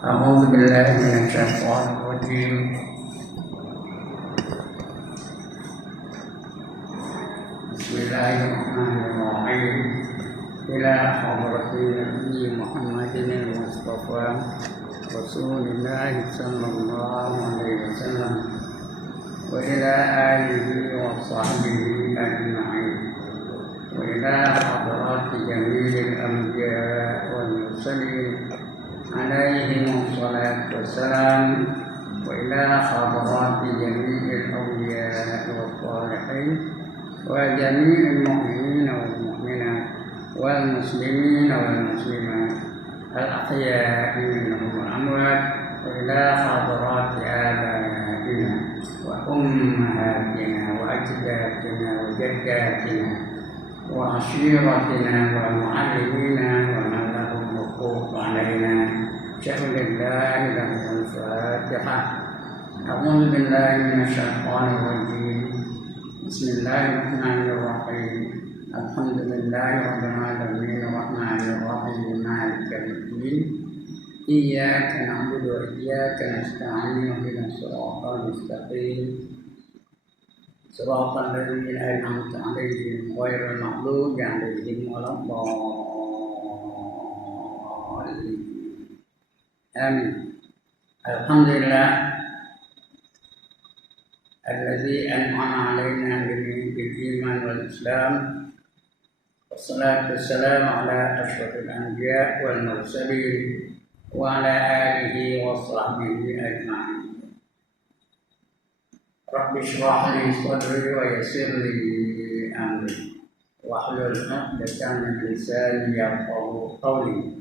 أعوذ بالله من الشيطان الرجيم بسم الله الرحمن الرحيم إلى حضرة النبي محمد المصطفى رسول الله صلى الله عليه وسلم وإلى آله وصحبه أجمعين وإلى حضرات جميع الأنبياء والمرسلين عليهم الصلاة والسلام وإلى حضرات جميع الأولياء والصالحين وجميع المؤمنين والمؤمنات والمسلمين والمسلمات الأحياء منهم والأموات وإلى حضرات آبائنا وأمهاتنا وأجدادنا وجداتنا وعشيرتنا ومعلمينا ومن لهم حقوق علينا شهد الله لهم الفاتحة. أعوذ بالله من الشيطان الرجيم بسم الله الرحمن الرحيم الحمد لله رب العالمين الرحمن الرحيم مالك يوم الدين إياك نعبد وإياك نستعين اهدنا الصراط المستقيم صراط الذين أنعمت عليهم غير المغضوب عليهم ولا الضالين آمين. الحمد لله الذي أنعم علينا بالإيمان والإسلام والصلاة والسلام على أشرف الأنبياء والمرسلين وعلى آله وصحبه أجمعين. رب اشرح لي صدري ويسر لي أمري واحلل عقدة من لساني يفقهوا قولي.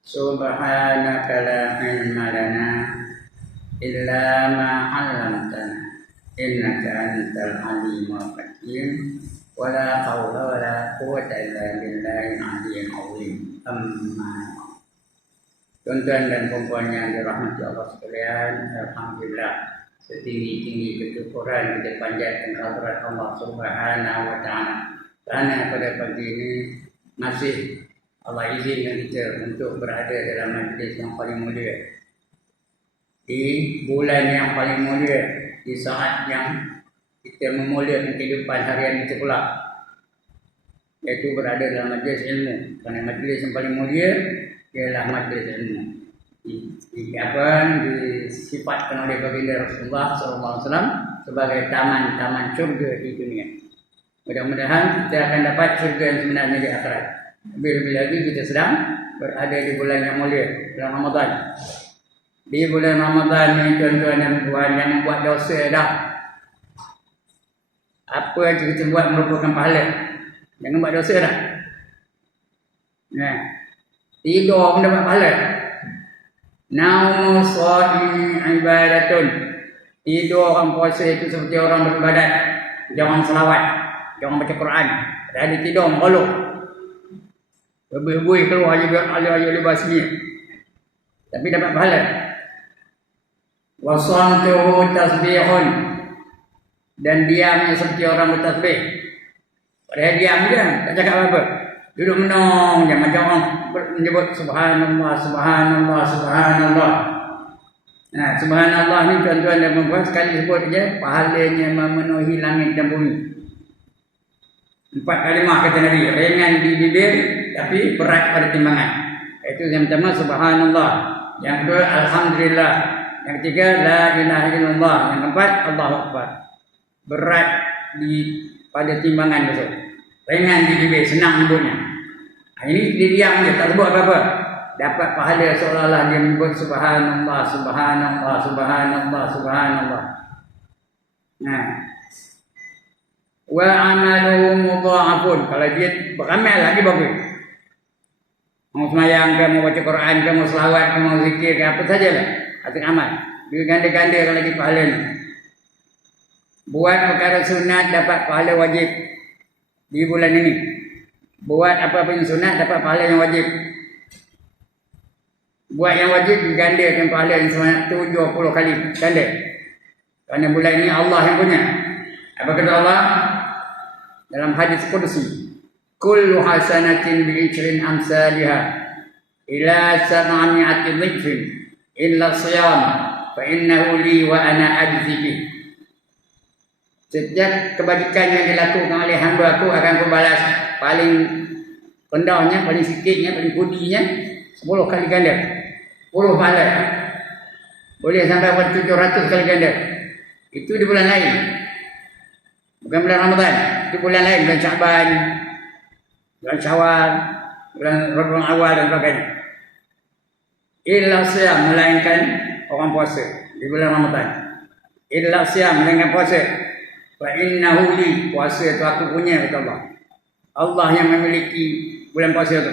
سبحانك لا علم لنا إلا ما علمتنا إنك أنت العليم الحكيم ولا حول ولا قوة إلا بالله العلي العظيم. أما tuan-tuan dan puan-puan yang dirahmati Allah sekalian, alhamdulillah setinggi-tinggi kesyukuran kita panjatkan kehadirat Allah Subhanahu wa taala. Kerana pada pagi ini masih Allah izinkan kita untuk berada dalam majlis yang paling mulia, di bulan yang paling mulia, di saat yang kita memuliakan kehidupan harian kita pula, iaitu berada dalam majlis ilmu. Kerana majlis yang paling mulia ialah majlis ilmu. Disifatkan oleh baginda Rasulullah SAW sebagai taman-taman syurga di dunia. Mudah-mudahan kita akan dapat syurga yang sebenarnya di akhirat. Lebih-lebih lagi kita sedang berada di bulan yang mulia, bulan Ramadan. Di bulan Ramadan ni tuan-tuan dan puan, yang membuat dosa dah, apa yang kita buat merupakan pahala. Jangan buat dosa dah. Tidur pun dapat pahala. Naumu shaimi ibadatun. Tidur orang puasa itu seperti orang beribadat. Jangan selawat, jangan baca Quran. Ada tidur mengeluh. Lebih-lebih keluar juga ayat-ayat libas ni. Tapi dapat pahala. Wasantuhu tasbihun. Dan diamnya seperti orang bertasbih. Padahal diam je, tak cakap apa-apa. Duduk menong je macam orang menyebut subhanallah, subhanallah, subhanallah. Nah, subhanallah ni tuan-tuan dan puan-puan, sekali sebut je pahalanya memenuhi langit dan bumi. 4 kalimah kata Nabi, ringan di bibir tapi berat pada timbangan. Itu yang pertama subhanallah, yang kedua alhamdulillah, yang ketiga la ilaha illallah, yang keempat Allahu akbar. Berat pada timbangan besok, ringan di bibir, senang menyebutnya. Ini dia diam je, tak sebut apa-apa, dapat pahala seolah-olah dia menyebut subhanallah, subhanallah, subhanallah, subhanallah. Nah, wa amaluhu mudha'afun. Kalau dia beramal lagi bagus. Mau semayang ke, mau baca Quran ke, mau selawat ke, mau zikir ke, apa sajalah hasil amal, dia ganda-ganda lagi pahala ni. Buat perkara sunat dapat pahala wajib di bulan ini. Buat apa-apa yang sunat dapat pahala yang wajib. Buat yang wajib digandakan pahala yang sunat 70 kali ganda. Kerana bulan ini Allah yang punya. Apa kata Allah dalam hadis qudsi? Kullu hasanatin bi 'ashrin amsalha ila 700 dhifin illa siyam fa innahu li wa ana ajzi bih. Setiap kebajikan yang dilakukan oleh hamba aku akan aku balas. Paling rendahnya, paling sikitnya, paling kudinya 10 kali ganda. 10 pahala. Boleh sampai 700 kali ganda. Itu di bulan lain. Bukan bulan Ramadan. Itu bulan lain, bulan Sya'ban, bulan Syawal, bulan Rabiul Awal dan sebagainya. Illa siyam, melainkan orang puasa di bulan Ramadan. Illa siyam, melainkan puasa. Fa innahu li, puasa itu aku punya, kata Allah. Allah yang memiliki bulan puasa itu.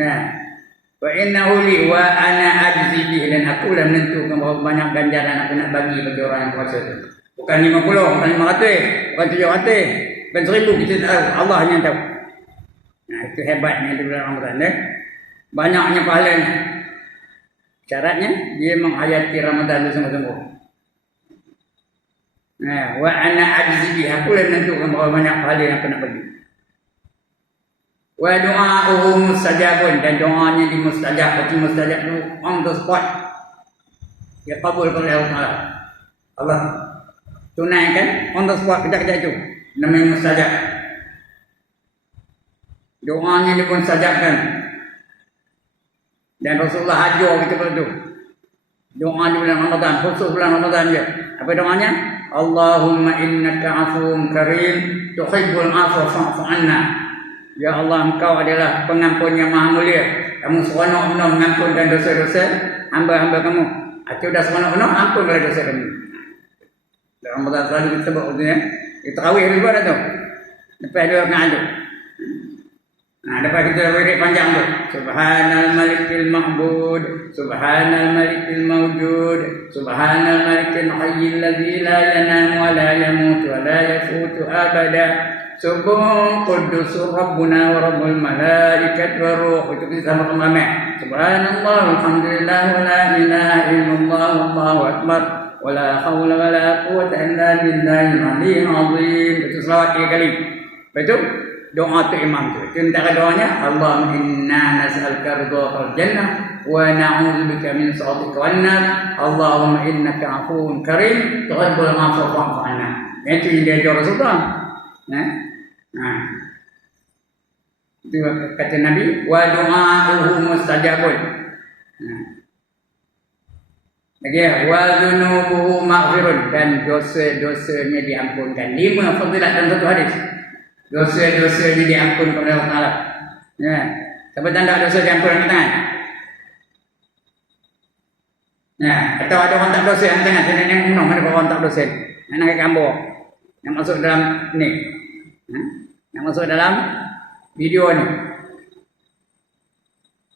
Ya. Fa innahu li wa ana ajzi bih, dan aku lah menentukan berapa banyak ganjaran aku nak bagi bagi orang yang puasa itu. Bukan 50, bukan 500, bukan 700, bukan 1000, kita tahu. Allah yang tahu. Nah, itu hebatnya di bulan Ramadan. Banyaknya pahalanya. Syaratnya dia menghayati Ramadan itu sungguh-sungguh. Nah, wa ana ajzi bih, aku lah menentukan berapa banyak pahala yang aku nak bagi. Wa du'a'uhu mustajabun, dan doanya dimustajab. Berarti mustajab itu on the spot. Dia kabul oleh Allah. Allah tunaikan on the spot, kejap-kejap itu. Namanya mustajab. Doanya dimustajabkan. Dan Rasulullah hajar kita pada itu. Doa di bulan Ramadan, khusus bulan Ramadan je. Apa doanya? Allahumma innaka afuwun karim, tuhibbul afwa fa'fu anna. Ya Allah, engkau adalah pengampun yang maha mulia. Kamu seronok benar mengampunkan dosa-dosa hamba-hamba kamu. Itu dah seronok benar, ampunkanlah dosa kamu. Dalam Ramadan selalu kita sebut itu ya. Kita tarawih lebih pada tu. Lepas dua rakaat tu. Nah, lepas kita wirid panjang tu. Subhanal malikil ma'bud, subhanal malikil mawjud, subhanal malikil hayyil ladzi la yanamu wa la yamutu wa la yafutu abada. Subuh Qudusur Rabbuna wa Rabbul Malaikat wa Ruh. Itu kita sama ramai. Subhanallah, alhamdulillah, wa la ilaha illallah, Allahu Akbar, wa la hawla wa la quwwata illa billahil aliyyil azim. Itu selawat 3 kali. Betul? Doa tu imam tu. Itu antara doanya, Allahumma inna nas'aluka ridhal jannah wa na'udzubika min sakhatika wan nar. Allahumma innaka afuwun karim, tuhibbul afwa fa'fu anna. Itu yang dia ajar Rasulullah. Nah, itu kata Nabi, wa du'a'uhu mustajabun. Lagi wa dzunubuhu maghfirun, dan dosa-dosanya diampunkan. 5 fadilat dalam satu hadis. Dosa-dosanya diampunkan oleh Allah Taala. Ya, siapa tanda dosa diampunkan tangan? Ya, atau ada orang tak dosa yang tangan, saya nak menang mana orang tak dosa. Nak gambar. Yang masuk dalam ni. Yang masuk dalam video ni.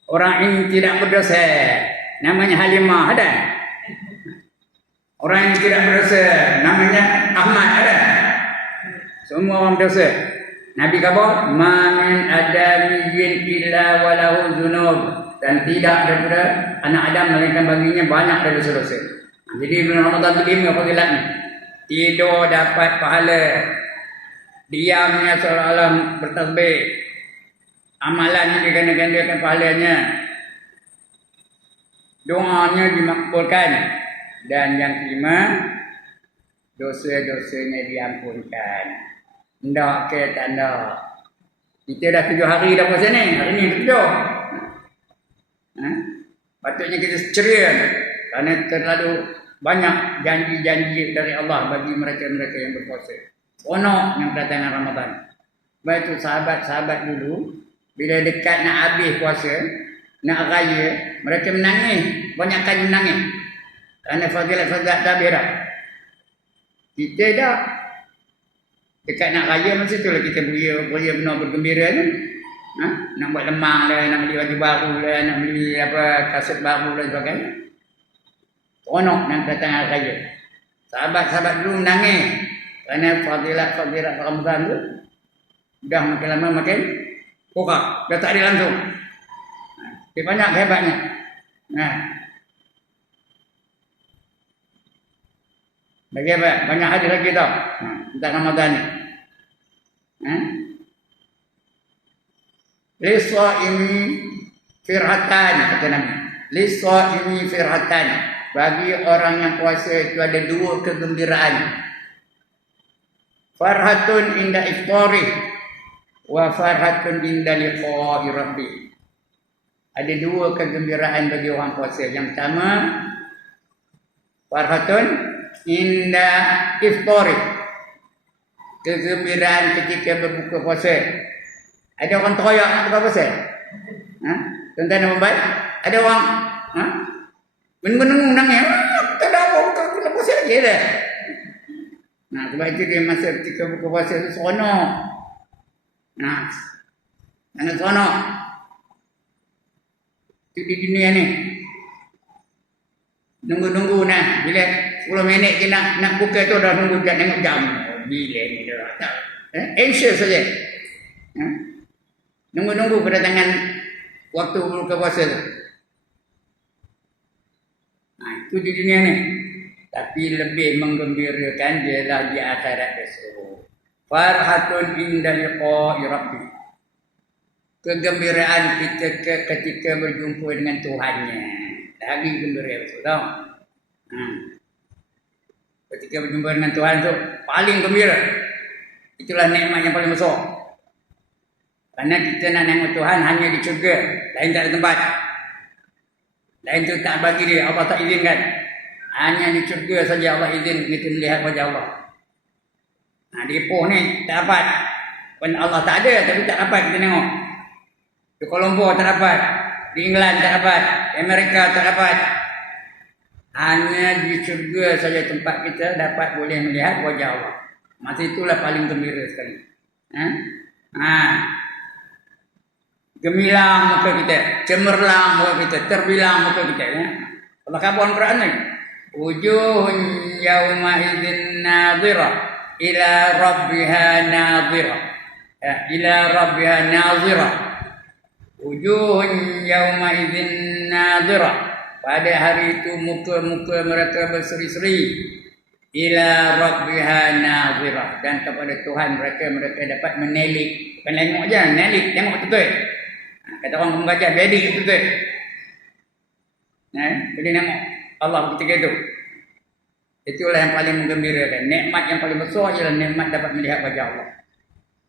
Orang yang tidak berdosa namanya Halimah, ada. Orang yang tidak berdosa namanya Ahmad, ada. Semua orang berdosa. Nabi kata, "Ma min adamiyyin illa walahu dzunub." Dan tidak daripada anak Adam melainkan baginya banyak dari dosa-dosa. Jadi bulan Ramadan itu 5 fadilat ni. Tidur dapat pahala, diamnya seolah-olah bertasbih, amalannya diganda-gandakan pahalanya, doanya dimakbulkan, dan yang kelima, dosa-dosanya diampunkan. Ndak ke tanda. Kita dah 7 hari dah puasa ni, hari ni yang ke-7. Patutnya kita ceria kerana terlalu banyak janji-janji dari Allah bagi mereka-mereka yang berpuasa. Seronok yang kedatangan Ramadan. Baik itu sahabat-sahabat dulu, bila dekat nak habis puasa, nak raya, mereka menangis. Banyak kali menangis. Kerana fadilat-fadilat dah habis dah. Kita dah dekat nak raya, masa itulah kita boleh benar bergembira ni. Nak buat lemang lah, nak beli baju baru lah, nak beli kaset baru dan sebagainya. Seronok yang kedatangan raya. Sahabat-sahabat dulu menangis kerana fadilat-fadilat Ramadan tu dah makin lama makin kurang, dah tak ada langsung. Dia banyak hebatnya. Bagi apa? Banyak hadis lagi tau tentang Ramadan ni. Lisa ini firhatan, kata Nabi. Lis-shaimi firhatan. Bagi orang yang puasa itu ada dua kegembiraan. Farhatun inda iftari wa farhatun inda liqa'i rabbi. Ada dua kegembiraan bagi orang puasa. Yang pertama, farhatun inda iftari. Kegembiraan ketika berbuka puasa. Ada orang teroyak nak buka puasa? Tuan-tuan dan puan-puan, ada orang menenung nangis. Tak ada apa buka puasa lagi dah. Sebab itu dia masa ketika buka puasa itu seronok. Sangat seronok. Itu di dunia ni. Nunggu-nunggu nah. Bila 10 minit je nak buka tu dah nunggu dah tengok jam. Bila ni dah. Anxious saja. Nunggu-nunggu kedatangan waktu buka puasa tu. Itu di dunia ni. Tapi lebih menggembirakan ialah di akhirat besok. Farhatun inda liqa'i rabbi. Kegembiraan kita ketika berjumpa dengan Tuhannya. Lagi gembira besok tau. Ketika berjumpa dengan Tuhan tu paling gembira. Itulah nikmat yang paling besar. Karena kita nak tengok Tuhan hanya di syurga, lain tak ada tempat. Lain tu tak bagi dia, Allah tak izinkan. Hanya di syurga saja Allah izin kita melihat wajah Allah. Di Ipoh ni tak dapat. Allah tak ada tapi tak dapat kita tengok. Di Kuala Lumpur tak dapat. Di England tak dapat. Di Amerika tak dapat. Hanya di syurga saja tempat kita dapat boleh melihat wajah Allah. Masa itulah paling gembira sekali. Gemilang muka kita, cemerlang muka kita, terbilang muka kita. Allah khabar Al-Quran ni. Wujuhun yawma idzin nadhirah ila rabbiha nadhirah. Ila rabbiha nadhirah. Wujuhun yawma idzin nadhirah. Pada hari itu muka-muka mereka berseri-seri. Ila rabbiha nadhirah. Dan kepada Tuhan mereka dapat menelik. Bukan tengok je, nelik, tengok betul. Kata orang membaca bedik betul. Boleh tengok Allah ketika itu. Itulah yang paling menggembirakan. Nikmat yang paling besar ialah nikmat dapat melihat wajah Allah.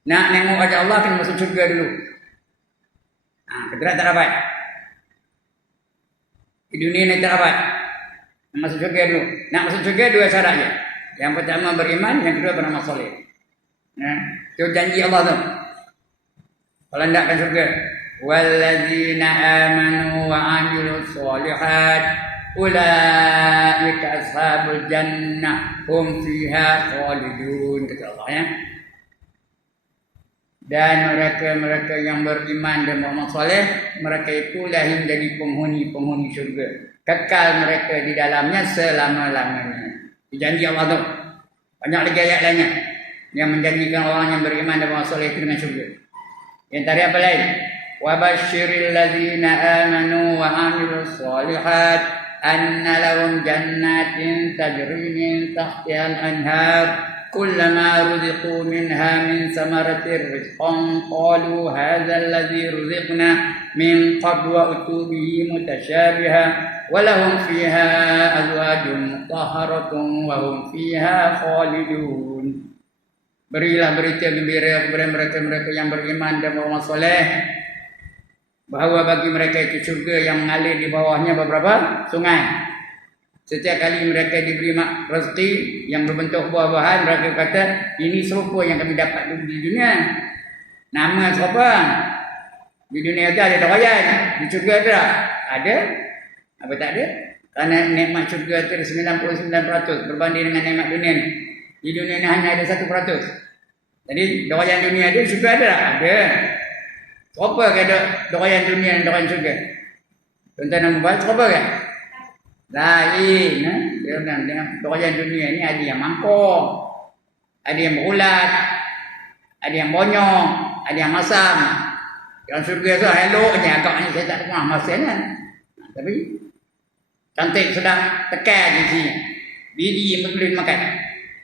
Nak tengok wajah Allah kena masuk syurga dulu. Kedua tak dapat. Di dunia ni tak dapat. Masuk syurga dulu. Nak masuk syurga dua syarat je. Yang pertama beriman, yang kedua beramal soleh. Itu janji Allah tu. Kalau tidak akan syurga. Walladzina amanu wa 'amilus sholihat ulaika ashabul jannah hum fiha khalidun, kata Allah ya. Dan mereka-mereka yang beriman dan beramal soleh, mereka itulah yang menjadi penghuni-penghuni syurga. Kekal mereka di dalamnya selama-lamanya. Dijanji Allah tu. Banyak lagi ayat lainnya yang menjanjikan orang yang beriman dan beramal soleh itu dengan syurga. Yang tadi apa lain? Wabashiril ladzina amanu wa 'amilus sholihat anna lahum jannatin tajri min tahtihal anhar kullama ruziqu minha min samaratir rizqan qalu hadzal ladzi ruziqna min qablu wa utubihi mutasyabiha wa lahum fiha azwajun mutahharatun wa hum fiha khalidun. Berilah berita gembira kepada mereka-mereka yang beriman dan beramal soleh bahawa bagi mereka itu syurga yang mengalir di bawahnya beberapa sungai. Setiap kali mereka diberi rezeki yang berbentuk buah-buahan, mereka kata ini serupa yang kami dapat di dunia. Nama serupa. Di dunia itu ada doayan, di syurga ada. Ada? Apa tak ada? Karena nikmat syurga itu 99% berbanding dengan nikmat dunia ni. Di dunia ni hanya ada 1%. Jadi doayan dunia ada, syurga ada? Ada. Apa ke doayan dunia dan doayan syurga? Tuan-tuan nak membaca apa ke? Lain. Dia dengan doayan dunia ni ada yang mangkuk, ada yang berulat, ada yang bonyok, ada yang masam. Yang syurga tu elok je, agaknya saya tak pernah masam kan. Tapi cantik sudah tekan di sini. Bidi yang boleh makan.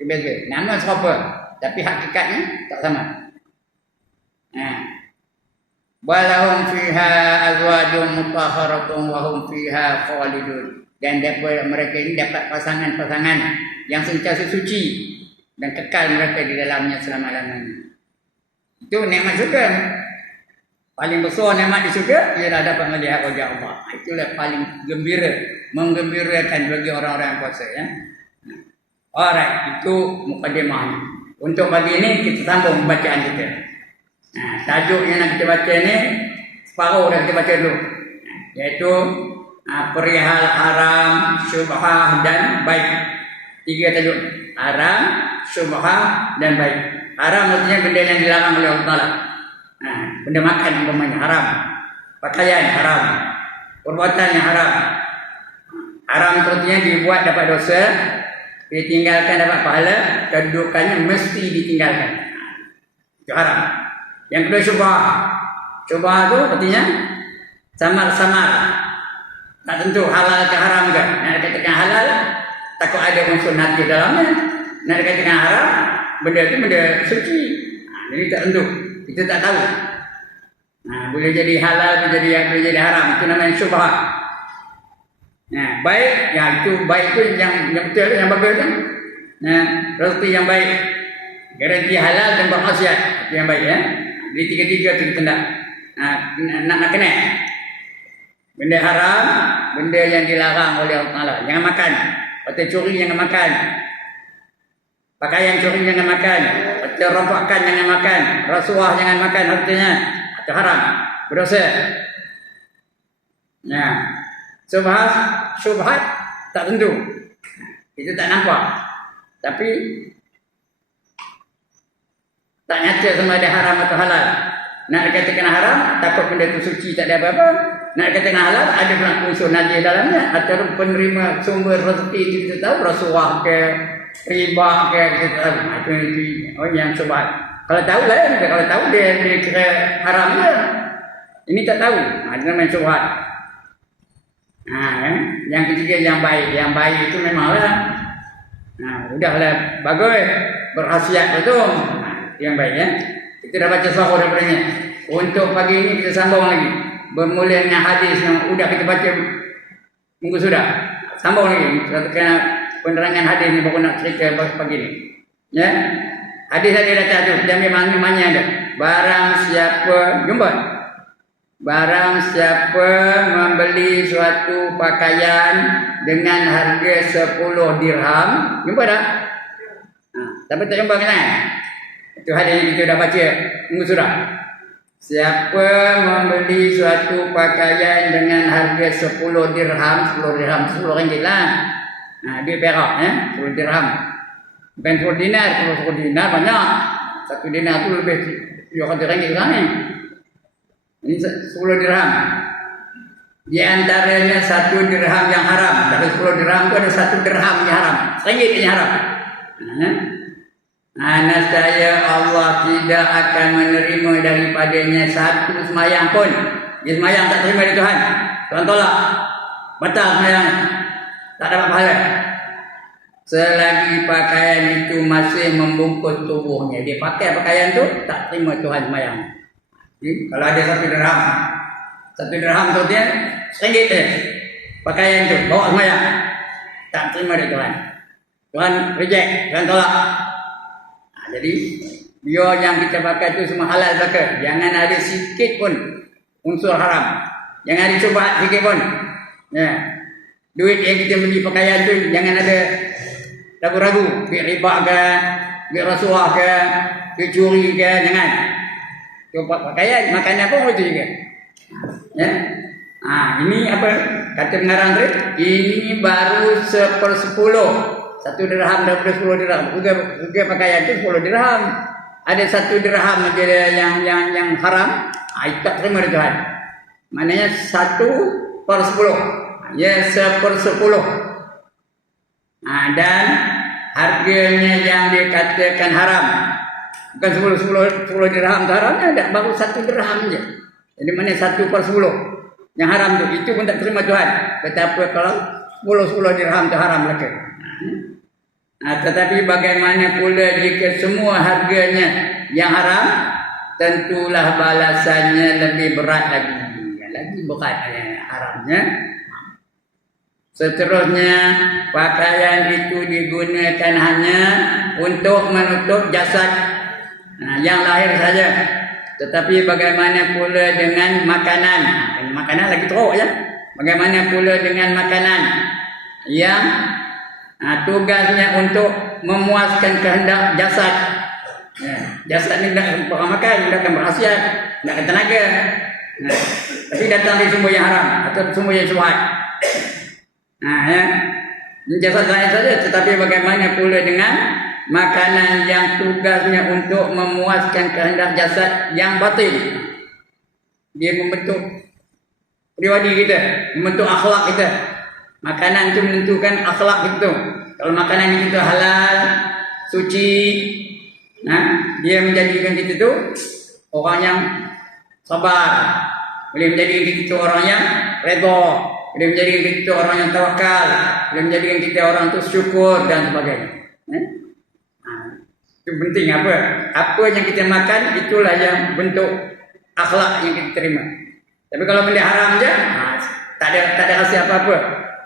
Biasa. Nama siapa? Tapi hakikatnya tak sama. Walahum fiha azwajun mutahharatun wa hum fiha khalidun. Dan mereka ini dapat pasangan-pasangan yang sentiasa suci dan kekal mereka di dalamnya selama-lamanya. Itu nikmat syurga. Paling besar nikmat di syurga ialah dapat melihat wajah Allah. Itulah paling gembira, menggembirakan bagi orang-orang yang puasa ya. Alright, itu mukadimahnya. Untuk pagi ini kita sambung bacaan kita. Nah, tajuk yang nak kita baca ni separuh dah kita baca dulu. Iaitu perihal haram, syubhah dan baik. 3 tajuk. Haram, syubhah dan baik. Haram maksudnya benda yang dilarang oleh Allah Taala. Benda makan umpamanya haram. Pakaian haram. Perbuatan yang haram. Haram maksudnya dibuat dapat dosa, ditinggalkan dapat pahala, kedudukannya mesti ditinggalkan. Itu haram. Yang kedua syubhah. Syubhah itu artinya samar-samar. Tak tentu halal ke haram ke. Nak dikatakan halal, takut ada unsur najis dalamnya. Nak dikatakan haram, benda itu benda suci. Jadi tak tentu. Kita tak tahu. Boleh jadi halal, boleh jadi haram. Itu namanya syubhah. Baik, ya itu baik itu yang betul, yang bagus kan. Rezeki yang baik, garanti halal dan berkhasiat. Itu yang baik ya. Jadi 3-3 itu kita nak kena. Benda haram, benda yang dilarang oleh Allah Taala. Jangan makan. Atau curi jangan makan. Pakaian curi jangan makan. Atau rompakan jangan makan. Rasuah jangan makan artinya. Atau haram. Berdosa. Syubhat tak tentu. Itu tak nampak. Tapi tak nyata sama ada haram atau halal. Nak dikatakan haram, takut benda itu suci tak ada apa-apa. Nak dikatakan halal, ada pula unsur najis dalamnya. Atau penerima sumber rezeki itu kita tahu, rasuah ke, riba ke, kita tahu. Itu yang syubhat. Kalau tahu lain, kalau tahu dia kira haram dia. Ini tak tahu. Itu namanya syubhat. Yang ketiga yang baik. Yang baik itu memanglah udahlah bagus, berkhasiat betul. Yang baik ya. Kita dah baca sahur daripadanya. Untuk pagi ini kita sambung lagi. Bermula dengan hadis yang sudah kita baca minggu sudah. Sambung lagi. Kerana penerangan hadis ni baru nak cerita pagi ni. Ya. Hadis ada dah tu. Jambi mana ada. Barang siapa membeli suatu pakaian dengan harga 10 dirham. Jumpa tak? Tapi tak jumpa kan? Itu hadis yang kita dah baca minggu surah. Siapa membeli suatu pakaian dengan harga 10 dirham, 10 ringgit lah. Dia perak 10 dirham. Bukan 10 dinar, 10 dinar banyak. 1 dinar tu lebih 200 ringgit sekarang ni. Ini 10 dirham. Di antaranya 1 dirham yang haram. Dari 10 dirham tu ada 1 dirham yang haram. Ringgit yang haram. Nascaya Allah tidak akan menerima daripadanya satu semayang pun. Dia semayang tak terima dari Tuhan. Tuhan tolak. Batal semayang. Tak dapat pahala. Selagi pakaian itu masih membungkus tubuhnya. Dia pakai pakaian tu tak terima Tuhan semayang. Kalau ada 1 dirham. 1 dirham tu dia ringgit je. Pakaian tu bawa semayang. Tak terima dari Tuhan. Tuhan reject. Tuhan tolak. Jadi biar yang kita pakai itu semua halal pakai. Jangan ada sikit pun unsur haram. Jangan ada cuba sikit pun. Duit yang kita beli pakaian tu jangan ada ragu-ragu. Biar riba ke, biar rasuah ke, biar curi ke, jangan. Cuba pakaian, makanan pun itu juga. Ini apa kata pengarang tu? Ini baru 1/10. 1 dirham daripada 10 dirham. Harga pakaian tu 10 dirham. Ada 1 dirham je yang haram. Itu tak terima dari Tuhan. Maknanya 1/10. Ya 1/10. Dan harganya yang dikatakan haram. Bukan 10 dirham tu haramnya ada. Baru 1 dirham je. Jadi mana 1/10 yang haram tu. Itu pun tak terima Tuhan. Betapa kalau 10 dirham tu haram lagi. Tetapi bagaimana pula jika semua harganya yang haram tentulah balasannya lebih berat lagi. Lagi berat haramnya. Seterusnya, pakaian itu digunakan hanya untuk menutup jasad yang lahir saja. Tetapi bagaimana pula dengan makanan? Makanan lagi teruk ya. Bagaimana pula dengan makanan yang tugasnya untuk memuaskan kehendak jasad. Jasad ni nak makan, nak berkhasiat, nak tenaga. Tapi datang dari sumber yang haram atau sumber yang syubhat. Jasad lain saja, tetapi bagaimana pula dengan makanan yang tugasnya untuk memuaskan kehendak jasad yang batin. Dia membentuk pribadi kita, membentuk akhlak kita. Makanan itu menentukan akhlak kita. Kalau makanan itu halal, suci, dia menjadikan kita tu orang yang sabar, boleh menjadikan kita tu orang yang redha, boleh menjadikan kita orang yang tawakal, boleh menjadikan kita orang tu syukur dan sebagainya. Itu penting apa? Apa yang kita makan itulah yang bentuk akhlak yang kita terima. Tapi kalau benda haram je, tak ada rasa apa-apa.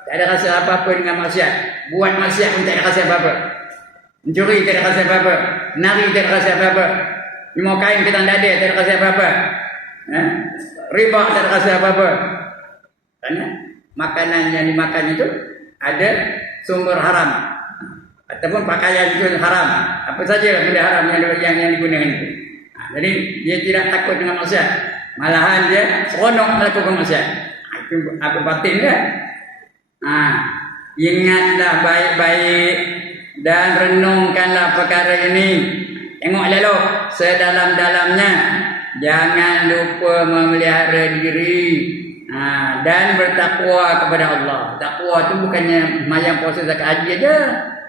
Tak ada rasa apa-apa dengan maksiat. Buat maksiat pun tak ada rasa apa-apa. Mencuri tak ada rasa apa-apa. Menari tak ada rasa apa-apa. Lima kain kita dada tak ada rasa apa-apa. Riba tak ada rasa apa-apa. Kerana makanan yang dimakan itu ada sumber haram. Ataupun pakaian itu haram. Apa saja benda haram yang digunakan itu. Jadi dia tidak takut dengan maksiat. Malahan dia seronok melakukan maksiat. Itu apa batin kan? Ingatlah baik-baik dan renungkanlah perkara ini. Tengok lalu sedalam-dalamnya. Jangan lupa memelihara diri dan bertakwa kepada Allah. Takwa itu bukannya mayang puasa zakat haji aja.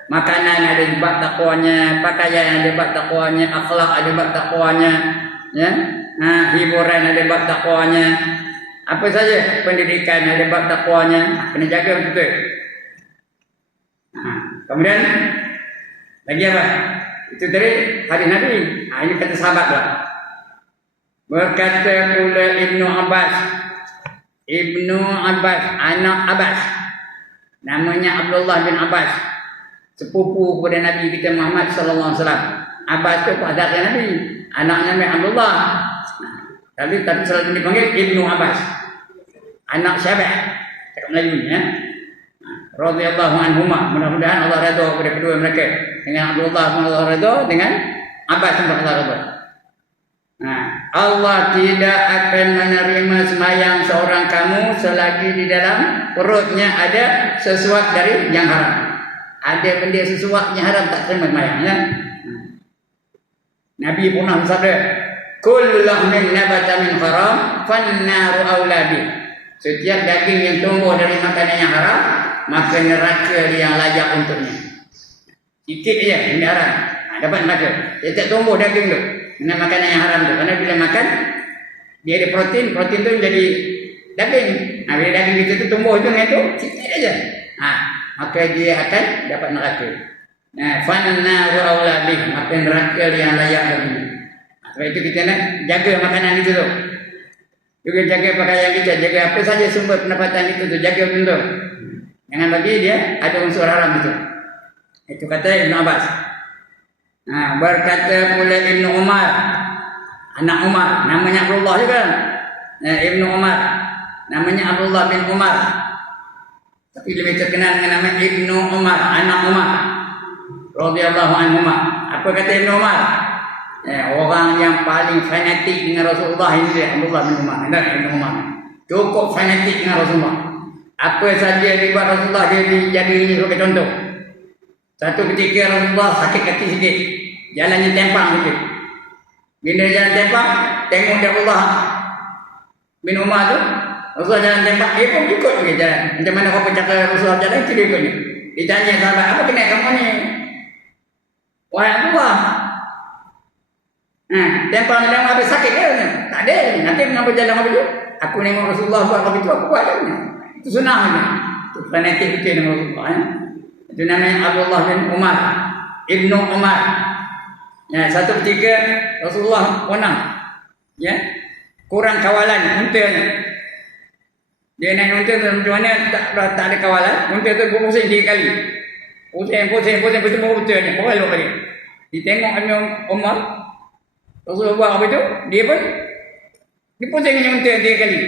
Makanan ada sebab takwanya, pakaian ada sebab takwanya, akhlak ada sebab takwanya, ya. Hiburan ada sebab takwanya. Apa saja pendidikan ada sebab takwanya. Kena jaga betul. Kemudian lagi apa? Itu dari hadis Nabi. Ini kata sahabat lah. Berkata pula Ibnu Abbas, anak Abbas, namanya Abdullah bin Abbas, sepupu kepada Nabi kita Muhammad sallallahu alaihi wasallam. Abbas itu saudara Nabi, anaknya Nabi Abdullah. Tapi selalu dipanggil Ibnu Abbas. Anak Syabah, cakap Melayu ni ya. Radhiyallahu anhuma. Mudah-mudahan Allah redha kepada kedua mereka. Dengan Abdullah Allah redha, dengan Abbas Allah redha. Allah tidak akan menerima sembahyang seorang kamu selagi di dalam perutnya ada sesuatu dari yang haram. Ada benda sesuatu yang haram tak terima sembahyang ya. Nabi pernah bersabda, kullu lahmin nabata min haram fannaru aula bih. Setiap daging yang tumbuh dari makanan yang haram, maka neraka yang layak untuknya. Sikit je benda haram, dapat neraka. Dia tak tumbuh daging tu dengan makanan yang haram tu. Kerana bila makan, dia ada protein tu jadi daging. Bila daging kita tu tumbuh tu dengan tu, sikit aja. Maka dia akan dapat neraka. Fannaru aula bih, maka neraka yang layak baginya. Sebab itu kita nak jaga makanan kita tu. Juga jaga pakaian kita, jaga apa saja sumber pendapatan kita tu, jaga benda. Jangan bagi dia ada unsur haram itu. Itu kata Ibn Abbas. Berkata pula Ibn Umar, anak Umar, namanya Abdullah juga. Ibn Umar, namanya Abdullah bin Umar. Tapi lebih terkenal dengan nama Ibn Umar, anak Umar. Radhiyallahu anhuma. Apa kata Ibn Umar? Orang yang paling fanatik dengan Rasulullah ini dia, Abdullah bin Umar. Ibn Umar cukup fanatik dengan Rasulullah. Apa saja dibuat Rasulullah dia jadi ini sebagai contoh. Satu ketika Rasulullah sakit hati sikit, jalannya tempang sikit. Bila jalan tempang, tengok dia Abdullah bin Umar tu, Rasulullah jalan tempang, dia pun ikut dia jalan. Macam mana kau cakap Rasulullah jalan, itu dia ikutnya. Ditanya sahabat, apa kena kamu ni? Wahai Abdullah, tempang habis sakit ke? Tak ada. Nanti mengapa jalan habis tu? Aku nengok Rasulullah buat habis tu, aku buat kan? Itu sunnah ni. Itu fanatik betul dengan Rasulullah. Itu namanya Abdullah bin Umar, Ibnu Umar. Satu ketika Rasulullah pernah Ya. Kurang kawalan untanya. Dia naik unta tu macam mana tak ada kawalan, unta tu pusing 3 kali. Pusing bertemu untanya. Bawa luar balik. Ditengok Umar, Rasulullah buat apa tu? Dia pun pusing dengan unta 3 kali.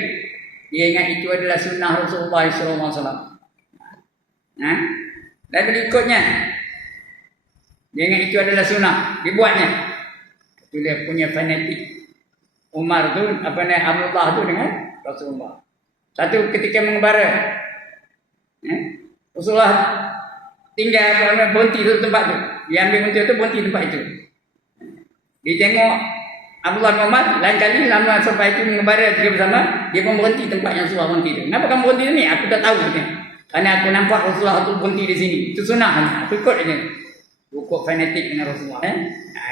Dia ingat itu adalah sunnah Rasulullah SAW. Dan berikutnya, dia ingat itu adalah sunnah, dibuatnya. Itu dia punya fanatik. Umar tu, Abdullah tu dengan Rasulullah. Satu ketika mengembara, Rasulullah tinggal berhenti tu tempat tu. Dia ambil unta tu berhenti tempat itu. Dia tengok Abdullah bin Umar, lain kali lama sampai itu mengembara dia bersama, dia pun berhenti tempat yang Rasulullah berhenti tu. Kenapa kamu berhenti ni? Aku tak tahu ni. Kerana aku nampak Rasulullah tu berhenti di sini. Itu sunnah ni. Aku ikut aja. Ikut fanatik dengan Rasulullah.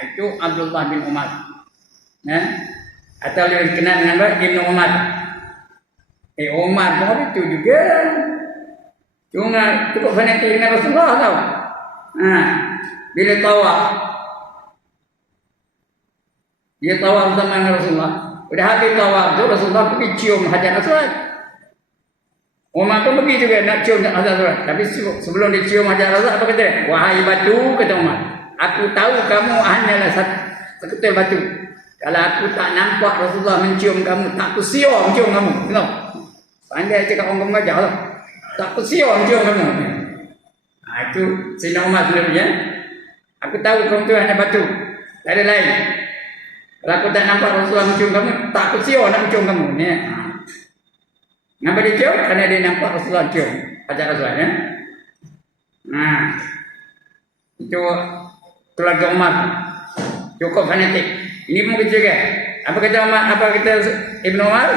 Itu Abdullah bin Umar. Atau dia dikenal dengan apa? Ibn Umar. Umar pun itu juga. Cuma cukup fanatik dengan Rasulullah tau. Bila tawaf, dia tawaf bersama dengan Rasulullah. Udah habis tawaf tu, Rasulullah pergi cium Hajar Aswad. Umar pun pergi juga nak cium Hajar Aswad. Tapi sebelum dia cium Hajar Aswad, apa kata dia? Wahai batu, kata Umar, aku tahu kamu hanyalah seketul batu. Kalau aku tak nampak Rasulullah mencium kamu, tak kusior mencium kamu. Tengok. Pandai cakap orang mengajar lah. Tak kusior mencium kamu. Itu Sayyidina Umar sebenarnya. Aku tahu kamu tu hanya batu. Tak ada lain. Kalau aku tak nampak Rasulullah mencium kamu, tak kusior nak mencium kamu. Ni. Kenapa dia cium? Kerana dia nampak Rasulullah cium. Hajar Aswad. Itu keluarga Umar. Cukup fanatik. Ini pun kecil kan? Apa kata Umar? Apa kata Ibn Umar?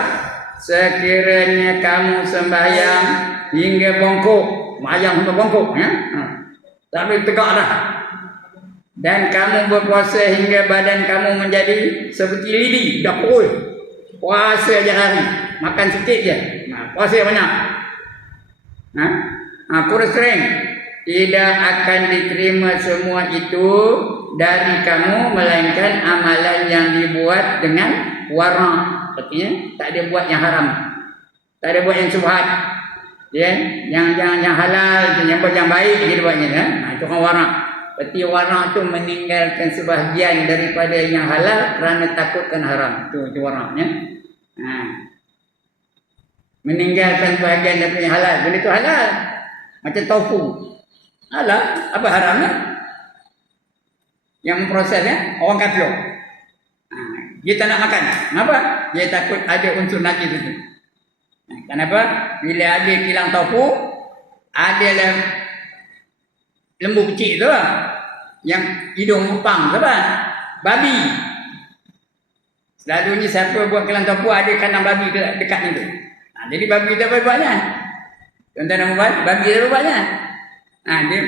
Sekiranya kamu sembahyang hingga bongkok, mayang sampai bongkok, tak boleh tegak dah. Dan kamu berpuasa hingga badan kamu menjadi seperti lidi, dah pukul. Puasa je hari, makan sikit je. Puasa banyak. Kurus kering. Tidak akan diterima semua itu dari kamu, melainkan amalan yang dibuat dengan warna. Artinya tak ada buat yang haram, tak ada buat yang syubhat, yang halal, yang buat yang baik dia buatnya. Itu kan warna. Berarti warna tu meninggalkan sebahagian daripada yang halal kerana takutkan haram. Itu warnanya. Meninggalkan sebahagian daripada yang halal. Benda tu halal. Macam tofu. Halal, apa haramnya? Yang memprosesnya orang kafir. Dia tak nak makan. Kenapa? Dia takut ada unsur najis itu. Kenapa? Bila ada kilang tofu, ada lembu kecil tu yang hidung mupang tu babi. Selalunya siapa buat kilang tofu ada kandang babi dekatnya tu. Jadi babi tu banyak. Tuan-tuan dan babi tu banyak. Dia